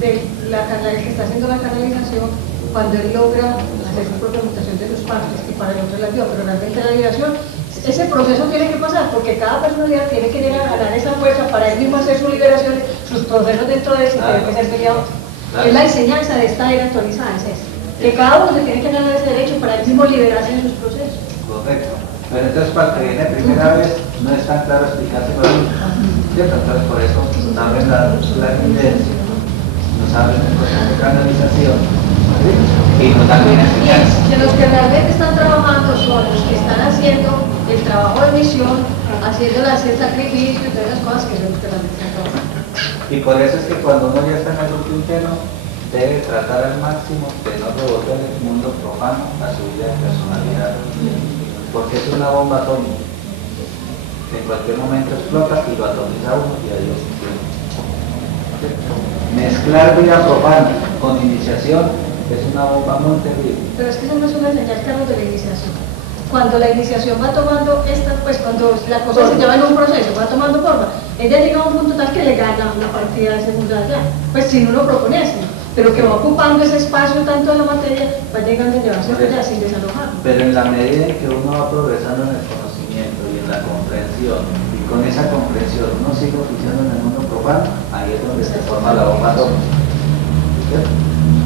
de la canal que está haciendo la canalización cuando él logra hacer su propia mutación de sus partes, que para el otro es la dio, pero realmente la liberación, ese proceso tiene que pasar porque cada personalidad tiene que llegar a ganar esa fuerza para él mismo hacer su liberación, sus procesos dentro de él, y tiene que ser peleado. Es la enseñanza de esta era actualizada, es eso, que cada uno se tiene que ganar ese derecho para él mismo liberarse en sus procesos. Correcto. Pero entonces para el que viene primera vez no es tan claro explicarse lo mismo. ¿Cierto? Entonces por eso nos abren la evidencia, nos abren el proceso de canalización, ¿sí? Y nos dan una enseñanza. Que los que realmente están trabajando son los que están haciendo el trabajo de misión, haciendo el sacrificio y todas esas cosas que son los que realmente están trabajando. Y por eso es que cuando uno ya está en el grupo interno, debe tratar al máximo de no revolver el mundo profano a su vida de personalidad, porque es una bomba atómica. En cualquier momento explota y lo atomiza uno y adiós. Mezclar vida profana con iniciación es una bomba muy terrible. Pero es que eso no es una señal, Carlos, de la iniciación. Cuando la iniciación va tomando pues cuando la cosa se lleva en un proceso, va tomando forma, ella llega a un punto tal que le gana una partida de segunda ya, pues si uno lo propone así, pero que va ocupando ese espacio tanto de la materia, va llegando a llevarse hasta allá sin desalojar. Pero en la medida en que uno va progresando en el conocimiento y en la comprensión, y con esa comprensión uno sigue oficiando en el mundo profano, ahí es donde se forma la bomba atómica. ¿Cierto?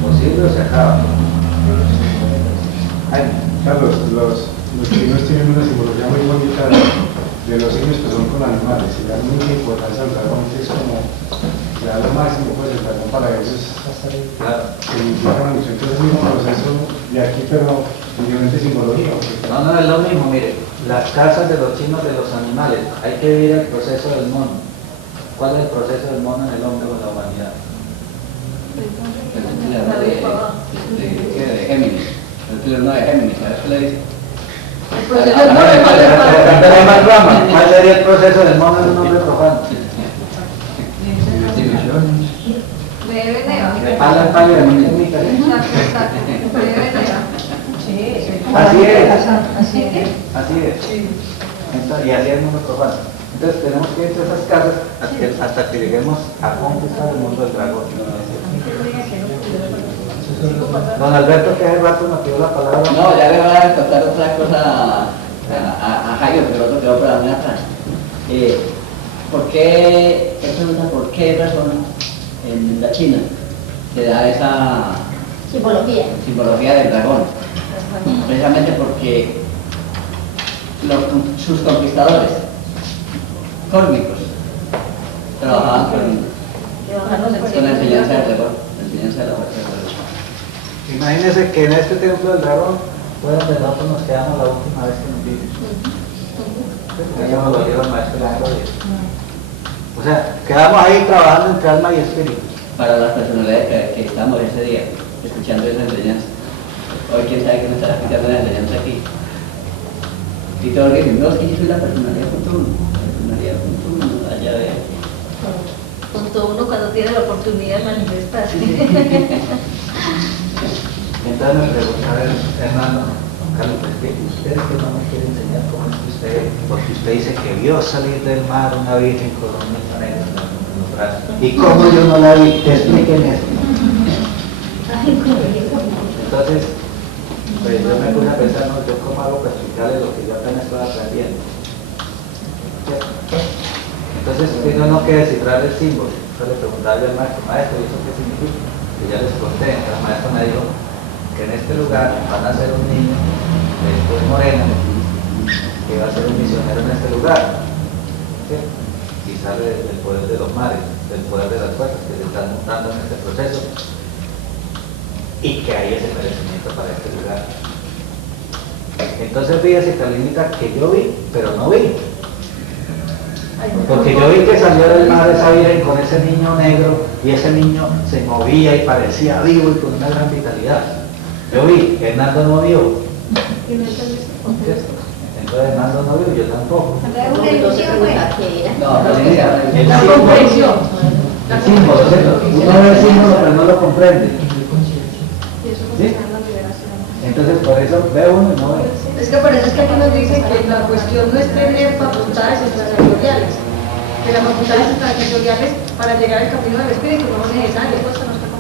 O sirve o se acaba. Carlos, los chinos tienen una simbología muy bonita de los signos que son con animales y dan mucha importancia al dragón, que es como le da lo máximo pues el dragón para ellos significa una misión. Entonces es el mismo proceso de aquí, pero simplemente simbología. No, no es lo mismo, mire, las casas de los chinos de los animales, hay que vivir el proceso del mono. ¿Cuál es el proceso del mono en el hombre o en la humanidad? De Géminis, el turno de Géminis, ¿sabes qué le dice? El proceso del mono es más rama. ¿Cuál sería el proceso del mono en un hombre profano? De pala en pala de mímica. Así es. Así es. Entonces, y así es el mundo profano. Entonces tenemos que ir a esas casas hasta que lleguemos a conquistar el mundo del dragón. Don Alberto, que hace rato me pidió la palabra. No, ya le voy a contar otra cosa a Jairo, pero otro quedó para muy atrás. ¿Por qué, él pregunta por qué razón en la China se da esa simbología del dragón? Precisamente porque sus conquistadores cósmicos trabajaban con la enseñanza del dragón, la enseñanza de la fuerza del dragón. Imagínense que en este templo del dragón fue donde nosotros nos quedamos la última vez que nos vimos. Allá nos lo dieron maestro de la gloria. O sea, quedamos ahí trabajando entre alma y espíritu. Para las personalidades que estamos ese día escuchando esa enseñanza. Hoy quién sabe que me estará escuchando la enseñanza aquí. Y todo lo que dicen, no, es que yo soy la personalidad .1, allá de... .1 cuando tiene la oportunidad de manifestarse. Entonces me pregunta, a ver, Hernando, Carlos, usted que no me quiere enseñar cómo es que usted, porque usted dice que vio salir del mar una virgen con un niño negro en los brazos. ¿Y cómo yo no la vi? Explíquenme eso. Entonces, pues yo me puse a pensar, no, yo cómo hago para explicarle lo que yo apenas estoy aprendiendo. Entonces, uno no quiere descifrar el símbolo. Entonces le preguntaba yo al maestro, ¿y eso qué significa? Que ya les conté, el maestro me dijo que en este lugar van a ser un niño de moreno que va a ser un misionero en este lugar. ¿Sí? Y sabe del poder de los mares, del poder de las fuerzas que se están montando en este proceso, y que hay ese merecimiento para este lugar. Entonces fíjese, Carlinita, que yo vi, pero no vi. Porque yo vi que salió del mar esa virgen con ese niño negro, y ese niño se movía y parecía vivo y con una gran vitalidad. Yo vi, Hernando no vio. Entonces Hernando no vio, yo tampoco. Una ilusión, pues. No, Carlinita, El símbolo, ¿cierto? Uno ve el símbolo pero no lo comprende. ¿Sí? Entonces por eso ve uno y no ve. Es que por eso es que aquí nos dicen que la cuestión no es tener facultades extrasensoriales, que las facultades extrasensoriales para llegar al camino del espíritu no es necesario,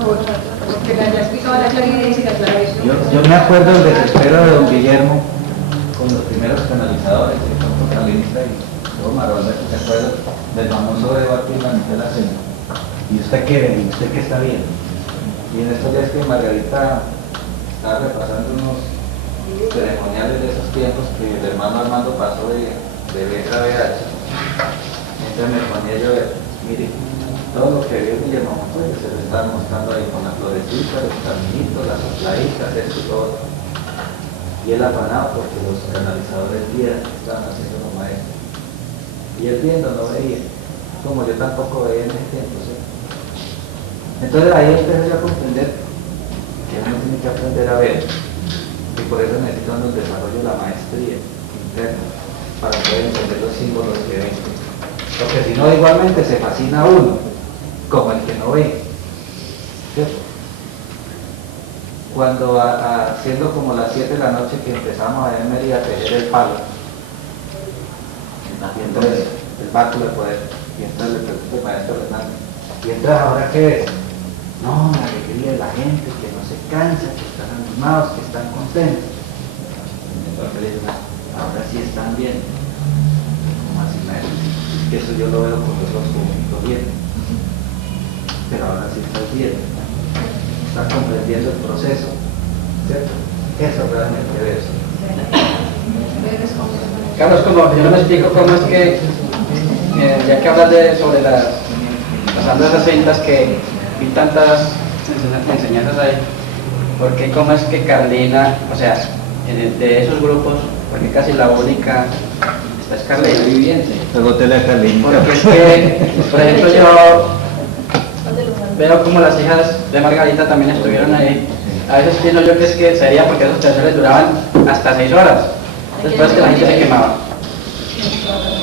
porque la ya explicaba la clarividencia y la claravisión. Yo me acuerdo del desespero de don Guillermo con los primeros canalizadores, que fue con Carlinita y todo Marolda, que se acuerda del famoso debate y la mitad de la cena. ¿Y usted qué ve? ¿Y usted qué está viendo? Y en estos días que Margarita estaba repasando unos ceremoniales de esos tiempos que el hermano Armando pasó de beta a BH, entonces me ponía yo a ver, mire, todo lo que vio Guillermo Montoya se lo estaba mostrando ahí con las florecitas, los caminitos, las sopladitas, esto y todo. Y él afanado porque los canalizadores guías estaban haciendo los maestros. Y él viendo no veía, como yo tampoco veía en ese tiempo, ¿sí? Entonces ahí empecé a comprender que uno tiene que aprender a ver, y por eso necesito un desarrollo de la maestría interna para poder entender los símbolos que ven, porque si no igualmente se fascina uno como el que no ve, ¿cierto? Cuando siendo como las 7 de la noche que empezamos a ver a tejer el palo, y entonces el báculo de poder, y entonces le pregunto al maestro Hernando, y entonces ahora qué ves? No, la alegría de la gente, que no se cansa, que están animados, que están contentos. Entonces le digo, ahora sí están bien. Como así, maestro, que eso yo lo veo con los ojos como bien. Pero ahora sí estás bien. Estás comprendiendo el proceso, ¿cierto? Eso realmente ves. Carlos, como yo no me explico cómo es que, ya que hablas sobre pasando esas cintas que vi tantas enseñanzas ahí, porque cómo es que Carlina, o sea, de esos grupos, porque casi la única esta es Carlina viviente. Pregúntele a Carlina. Porque es que, por ejemplo, yo veo como las hijas de Margarita también estuvieron ahí. A veces pienso yo que es que sería porque esos talleres duraban hasta 6 horas, después que la gente se quemaba.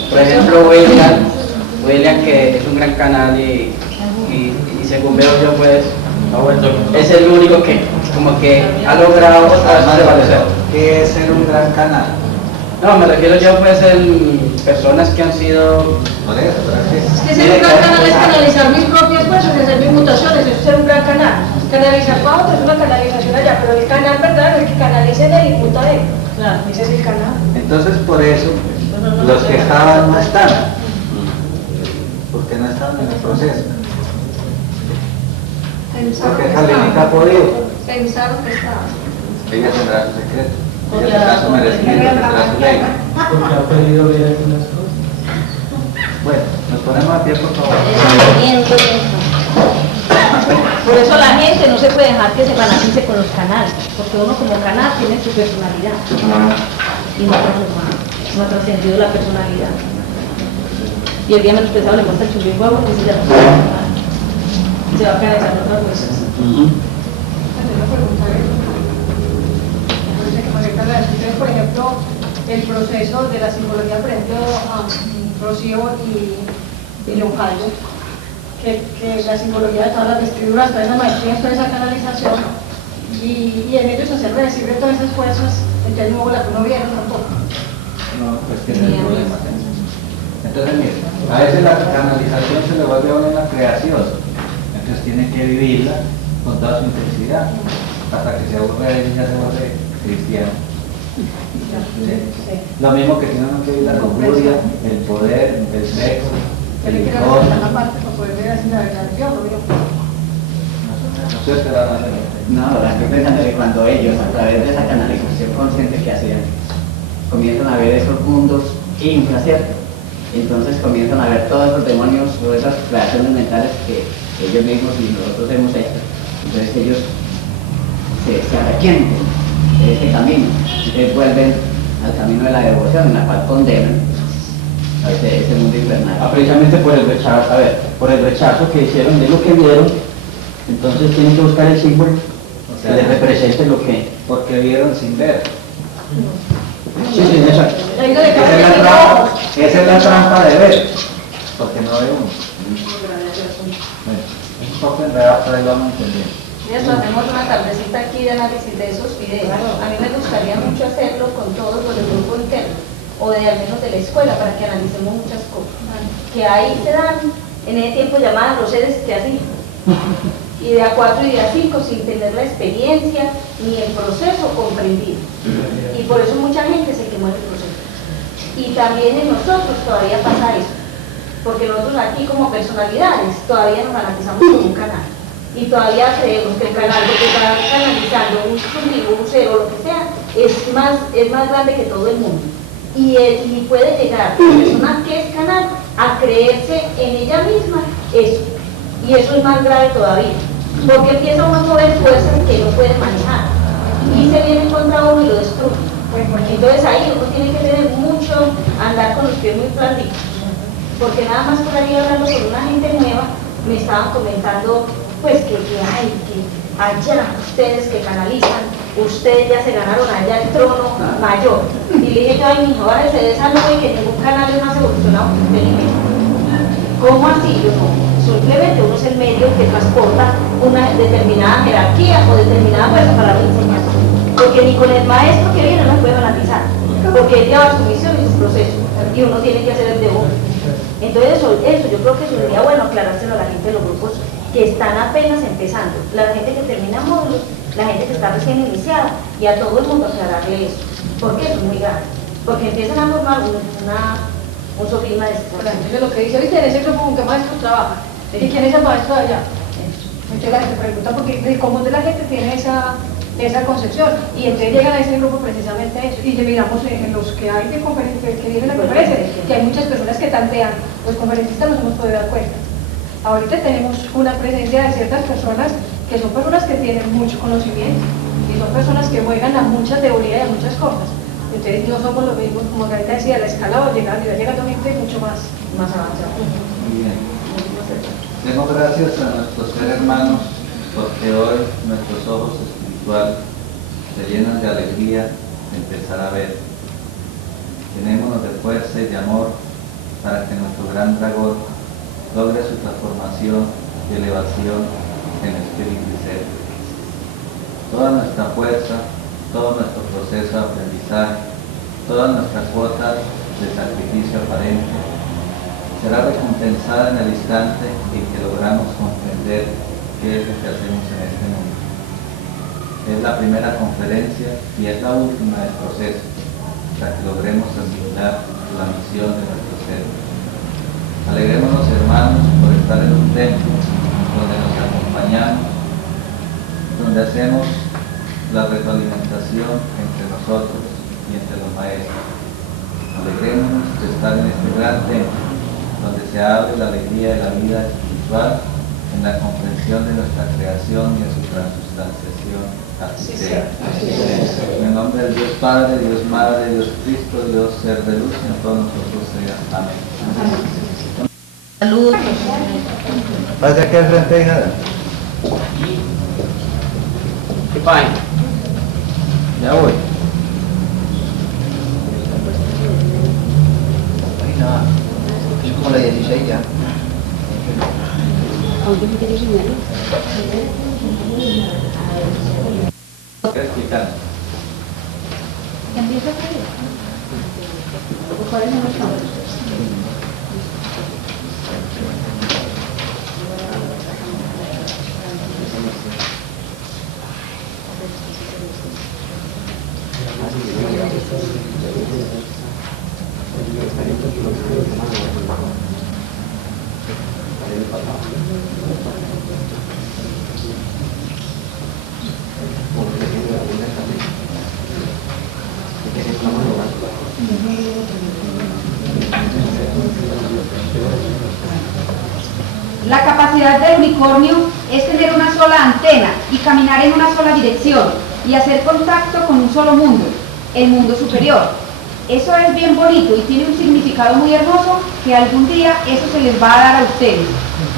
Por ejemplo, William, que es un gran canal y según veo yo, pues, es el único que como que ha logrado prevalecer. ¿Qué es ser un gran canal? No, me refiero yo, pues, el personas que han sido... Por eso, pero Es que ser un gran canal es canalizar mis propias fuerzas, hacer mis mutaciones, eso es ser un gran canal. Canalizar para otro es una canalización allá, pero el canal verdadero es el que canaliza en él y imputa a él. Claro, ese es el canal. entonces por eso los que estaban no están, porque no estaban en el proceso, porque Jalínica ha podido, Pensaron que estaba. ella tendrá su secreto, ella tendrá su merecimiento, tendrá su ley. Porque ha podido ver algunas cosas. Bueno, nos ponemos a pie por favor. Por eso la gente no se puede dejar que se banalice con los canales, porque uno como canal tiene su personalidad y no ha trascendido la personalidad. Y el día menos pensado le muestra el chulín guapo que se llama se va a canalizar en otras cosas. Por ejemplo, el proceso de la simbología, por ejemplo, Rocío y León Calvo, que la simbología de todas las vestiduras, toda esa maestría, toda esa canalización, y en ellos hacer recibir todas esas fuerzas, entonces no la que no vieron tampoco. No, pues que no hay problema. Entonces, mire, a veces la canalización se le vuelve a uno en la creación, entonces tiene que vivirla con toda su intensidad, hasta que se aburre de ella y ya se vuelve cristiano. ¿Sí? Lo mismo que tiene uno que vivir la lujuria, el poder, el sexo, el licor. No, la estoy pensando que cuando ellos, a través de esa canalización consciente que hacían, comienzan a ver esos mundos infra, ¿cierto? Entonces comienzan a ver todos esos demonios o esas creaciones mentales que ellos mismos y nosotros hemos hecho. Entonces ellos se arrepienten de ese camino, entonces vuelven al camino de la devoción, en la cual condenan a ese mundo infernal. Precisamente por el rechazo, por el rechazo que hicieron de lo que vieron, entonces tienen que buscar el símbolo que les represente lo que... Porque vieron sin ver. Sí, exacto. Esa es la trampa de ver, porque no ve uno. Bueno, es un poco enredado, pero ahí vamos entendiendo. Hacemos una tardecita aquí de análisis de esos videos. A mí me gustaría mucho hacerlo con todos los del grupo interno, o de al menos de la escuela, para que analicemos muchas cosas. Que ahí se dan, en ese tiempo llamaban los seres que así. Y de A4 y de A5 sin tener la experiencia ni el proceso comprendido. Y por eso mucha gente se quemó en el proceso. Y también en nosotros todavía pasa eso. Porque nosotros aquí como personalidades todavía nos analizamos como un canal. Y todavía creemos que el canal que está canalizando un vivo, un ser o lo que sea, es más grande que todo el mundo. Y puede llegar la persona que es canal a creerse en ella misma eso. Y eso es más grave todavía. Porque empieza uno a mover fuerzas que no puede manejar. Y se viene contra uno y lo destruye. Entonces ahí uno tiene que tener mucho, andar con los pies muy plantitos. Porque nada más por ahí hablando con una gente nueva, me estaban comentando pues que allá ustedes que canalizan, ustedes ya se ganaron allá el trono mayor. Y le dije yo, ay mijo, bájese de esa nube que ningún canal es más evolucionado que usted ni menos. ¿Cómo así? Yo no. Simplemente uno es el medio que transporta una determinada jerarquía o determinada fuerza para la enseñanza. Porque ni con el maestro que viene no se puede garantizar. Porque él lleva su misión y su proceso. Y uno tiene que hacer el de uno. Entonces eso yo creo que sería bueno aclarárselo a la gente de los grupos que están apenas empezando, la gente que termina módulos, la gente que está recién iniciada, y a todo el mundo aclararle eso, porque eso es muy grave, porque empiezan a formar un sofisma de situación. Entonces lo que dice, ¿viste? En ese grupo con qué maestro trabaja, ¿y quién es el maestro de allá? Entonces la gente pregunta porque el común de la gente tiene esa concepción, y entonces llegan a ese grupo precisamente eso, y miramos en los que hay de conferencias, que vienen a la conferencia, que hay muchas personas que tantean, los conferencistas nos hemos podido dar cuenta. Ahorita tenemos una presencia de ciertas personas que son personas que tienen mucho conocimiento y son personas que juegan a mucha teoría y a muchas cosas. Entonces no somos los mismos, como Margarita decía, la escala va llegando gente mucho más avanzada. Muy bien. Demos gracias a nuestros seres hermanos porque hoy nuestros ojos espirituales se llenan de alegría de empezar a ver. Llenémonos de fuerza y de amor para que nuestro gran dragón logre su transformación y elevación en espíritu y ser. Toda nuestra fuerza, todo nuestro proceso de aprendizaje, todas nuestras cuotas de sacrificio aparente, será recompensada en el instante en que logramos comprender qué es lo que hacemos en este mundo. Es la primera conferencia y es la última del proceso, para que logremos asimilar la misión de nuestro ser. Alegrémonos, hermanos, por estar en un templo donde nos acompañamos, donde hacemos la retroalimentación entre nosotros y entre los maestros. Alegrémonos de estar en este gran templo, donde se abre la alegría de la vida espiritual en la comprensión de nuestra creación y en su transustanciación. Así sea. En el nombre del Dios Padre, Dios Madre, Dios Cristo, Dios Ser de luz, en todos nosotros sea. Amén. Salud. Pasa aquí al frente, hija. ¿Qué página? Ya voy. Página, es como la 16 ya. ¿Qué explicar? Empieza a creer. ¿Cuáles son los nombres? La capacidad del unicornio es tener una sola antena y caminar en una sola dirección y hacer contacto con un solo mundo, el mundo superior. Eso es bien bonito y tiene un significado muy hermoso que algún día eso se les va a dar a ustedes.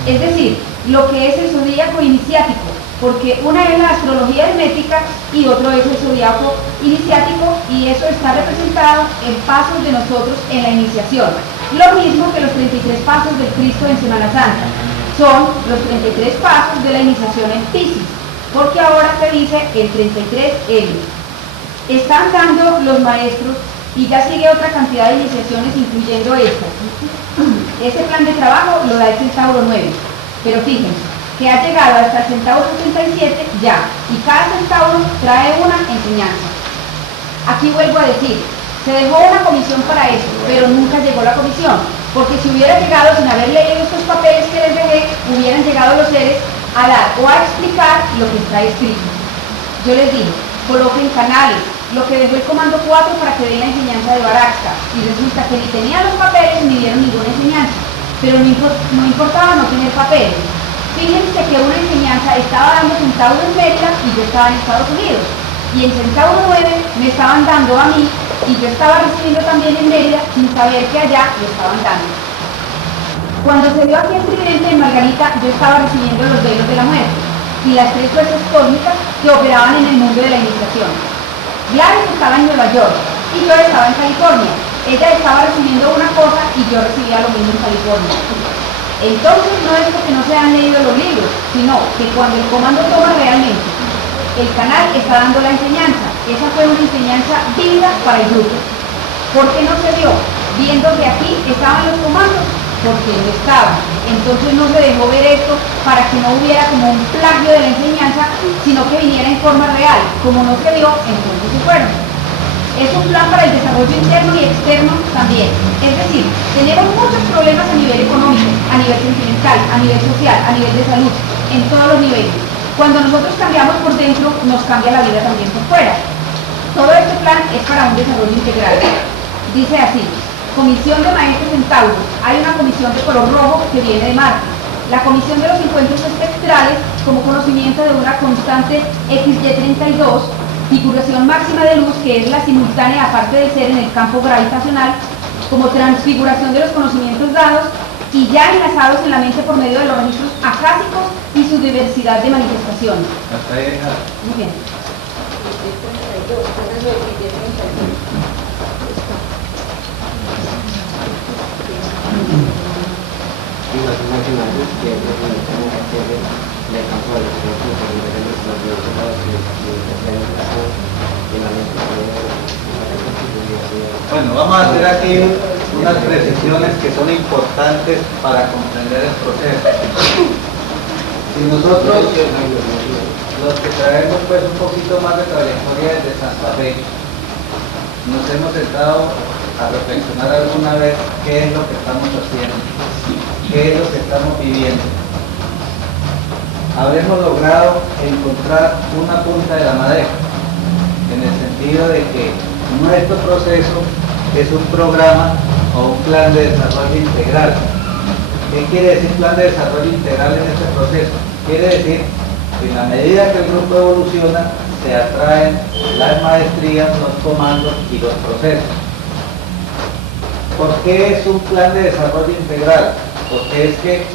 Es decir, lo que es el zodíaco iniciático, porque una es la astrología hermética y otro es el zodíaco iniciático, y eso está representado en pasos de nosotros en la iniciación. Lo mismo que los 33 pasos del Cristo en Semana Santa. Son los 33 pasos de la iniciación en Piscis, porque ahora se dice el 33M. Están dando los maestros y ya sigue otra cantidad de iniciaciones incluyendo esta. Ese plan de trabajo lo da el Centauro 9, pero fíjense que ha llegado hasta el Centauro 67 ya, y cada Centauro trae una enseñanza. Aquí vuelvo a decir, se dejó una comisión para eso, pero nunca llegó la comisión, porque si hubiera llegado sin haber leído estos papeles que les dejé, hubieran llegado los seres a dar o a explicar lo que está escrito. Yo les dije, coloquen canales, lo que dejó el comando 4 para que den la enseñanza de Baraxta, y resulta que ni tenían los papeles ni dieron ninguna enseñanza, pero no importaba no tener papeles. Fíjense que una enseñanza estaba dando Centauro en Mérida y yo estaba en Estados Unidos, y en Centauro 9 me estaban dando a mí y yo estaba recibiendo también en Mérida sin saber que allá lo estaban dando. Cuando se dio aquí el tridente de Margarita, yo estaba recibiendo los velos de la muerte y las 3 fuerzas cósmicas que operaban en el mundo de la iniciación. Gladys estaba en Nueva York y yo estaba en California. Ella estaba recibiendo una cosa y yo recibía lo mismo en California. Entonces no es porque no se han leído los libros, sino que cuando el comando toma realmente, el canal está dando la enseñanza. Esa fue una enseñanza viva para el grupo. ¿Por qué no se dio? Viendo que aquí estaban los comandos, porque no estaban. Entonces no se dejó ver esto para que no hubiera como un plagio de la enseñanza, sino que viniera en forma real. Como no se dio, entonces se fueron. Es un plan para el desarrollo interno y externo también. Es decir, tenemos muchos problemas a nivel económico, a nivel sentimental, a nivel social, a nivel de salud, en todos los niveles. Cuando nosotros cambiamos por dentro, nos cambia la vida también por fuera. Todo este plan es para un desarrollo integral. Dice así: Comisión de Maestros Centauros. Hay una comisión de color rojo que viene de Marte. La comisión de los encuentros espectrales como conocimiento de una constante XY32, figuración máxima de luz, que es la simultánea aparte de ser en el campo gravitacional, como transfiguración de los conocimientos dados y ya enlazados en la mente por medio de los registros acásicos y su diversidad de manifestaciones. Hasta ahí, hija. Muy bien. Y las imágenes que tenemos que ver en el campo de los recursos que tenemos los resultados que tenemos en la mente. Bueno, vamos a hacer aquí unas precisiones que son importantes para comprender el proceso. Si nosotros, los que traemos pues un poquito más de trayectoria desde Santa Fe, nos hemos sentado a reflexionar alguna vez qué es lo que estamos haciendo, qué es lo que estamos viviendo. Habremos logrado encontrar una punta de la madera, en el sentido de que nuestro proceso es un programa o un plan de desarrollo integral. ¿Qué quiere decir plan de desarrollo integral en este proceso? Quiere decir que en la medida que el grupo evoluciona, se atraen las maestrías, los comandos y los procesos. ¿Por qué es un plan de desarrollo integral? Porque es que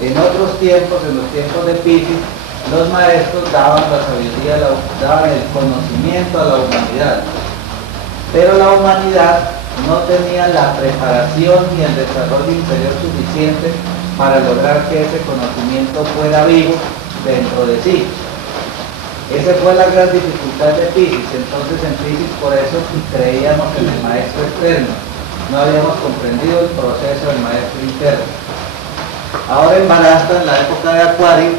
en otros tiempos, en los tiempos de Piscis, los maestros daban la sabiduría, daban el conocimiento a la humanidad. Pero la humanidad no tenía la preparación ni el desarrollo interior suficiente para lograr que ese conocimiento fuera vivo dentro de sí. Esa fue la gran dificultad de Piscis. Entonces en Piscis por eso creíamos en el maestro externo. No habíamos comprendido el proceso del maestro interno. Ahora en Barasta, en la época de Acuario,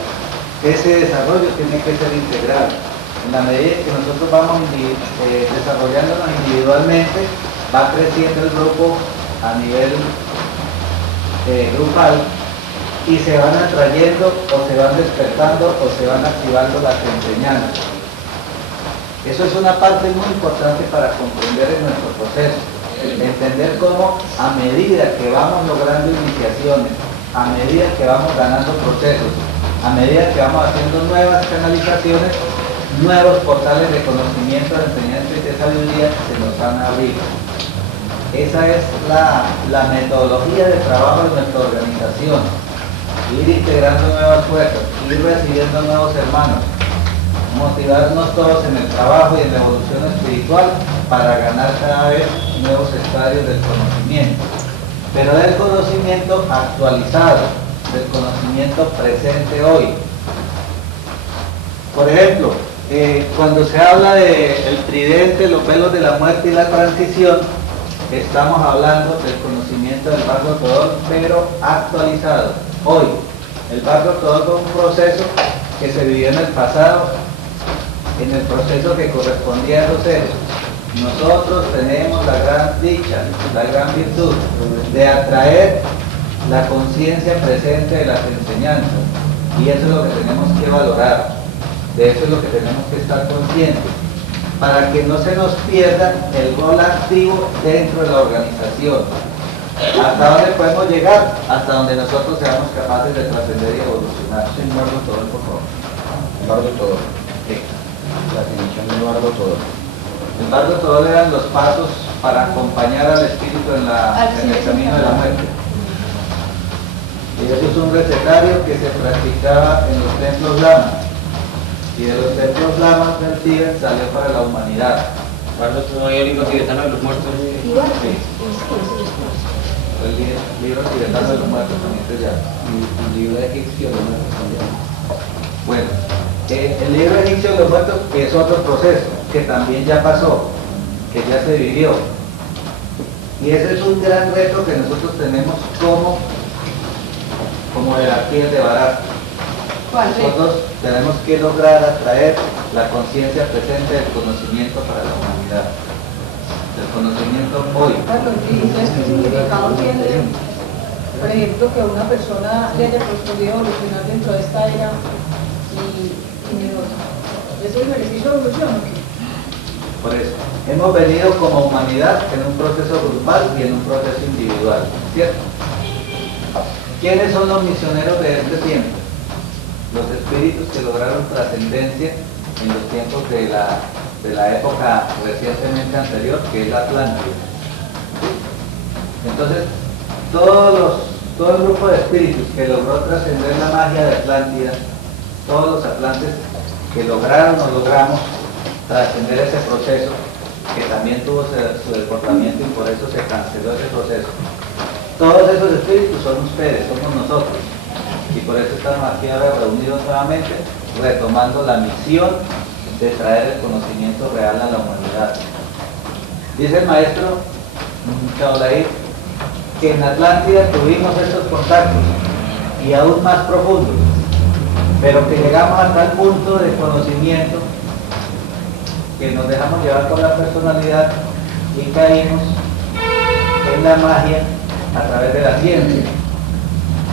ese desarrollo tiene que ser integral. En la medida que nosotros vamos desarrollándonos individualmente, va creciendo el grupo a nivel grupal y se van atrayendo o se van despertando o se van activando las enseñanzas. Eso es una parte muy importante para comprender en nuestro proceso. Entender cómo a medida que vamos logrando iniciaciones, a medida que vamos ganando procesos, a medida que vamos haciendo nuevas canalizaciones, nuevos portales de conocimiento, de enseñanza y de sabiduría se nos van a abrir. Esa es la metodología de trabajo de nuestra organización. Ir integrando nuevas fuerzas, ir recibiendo nuevos hermanos, motivarnos todos en el trabajo y en la evolución espiritual para ganar cada vez nuevos estadios del conocimiento. Pero del conocimiento actualizado, del conocimiento presente hoy. Por ejemplo, cuando se habla del tridente, los velos de la muerte y la transición, estamos hablando del conocimiento del bardo ortodoxo, pero actualizado. Hoy, el bardo ortodoxo fue un proceso que se vivió en el pasado, en el proceso que correspondía a esos seres. Nosotros tenemos la gran dicha, la gran virtud de atraer la conciencia presente de las enseñanzas, y eso es lo que tenemos que valorar, de eso es lo que tenemos que estar conscientes, para que no se nos pierda el rol activo dentro de la organización. ¿Hasta dónde podemos llegar? Hasta donde nosotros seamos capaces de trascender y evolucionar. Sí, Bardo todo, por favor. Bardo todo. Sí. La definición de bardo todo. El bardo todo eran los pasos para acompañar al espíritu en el camino de la muerte. Y eso es un recetario que se practicaba en los templos lamas. Y de los templos lamas del Tíbet salió para la humanidad. Bardo todo el libro tibetano de los muertos. Sí. El libro tibetano de los muertos también se llama. El libro egipcio de los muertos también. Bueno, el libro egipcio de los muertos es otro proceso que también ya pasó, que ya se vivió. Y ese es un gran reto que nosotros tenemos como jerarquías de Barasta. Nosotros tenemos que lograr atraer la conciencia presente del conocimiento para la humanidad. El conocimiento hoy. Carlos, ¿y entonces qué significado tiene, por ejemplo, que una persona le haya podido evolucionar dentro de esta era y en otra? ¿Es el beneficio de evolución o qué? Por eso, hemos venido como humanidad en un proceso grupal y en un proceso individual, ¿cierto? ¿Quiénes son los misioneros de este tiempo? Los espíritus que lograron trascendencia en los tiempos de la época recientemente anterior, que es la Atlántida. Entonces, todo el grupo de espíritus que logró trascender la magia de Atlántida, todos los atlantes que lograron o logramos trascender ese proceso, que también tuvo su desbordamiento y por eso se canceló ese proceso. Todos esos espíritus son ustedes, somos nosotros. Y por eso estamos aquí ahora reunidos nuevamente, retomando la misión de traer el conocimiento real a la humanidad. Dice el maestro Kaolaí que en Atlántida tuvimos estos contactos y aún más profundos, pero que llegamos hasta el punto de conocimiento que nos dejamos llevar por la personalidad y caímos en la magia a través de la ciencia.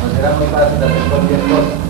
Nos era muy fácil hacer cualquier cosa.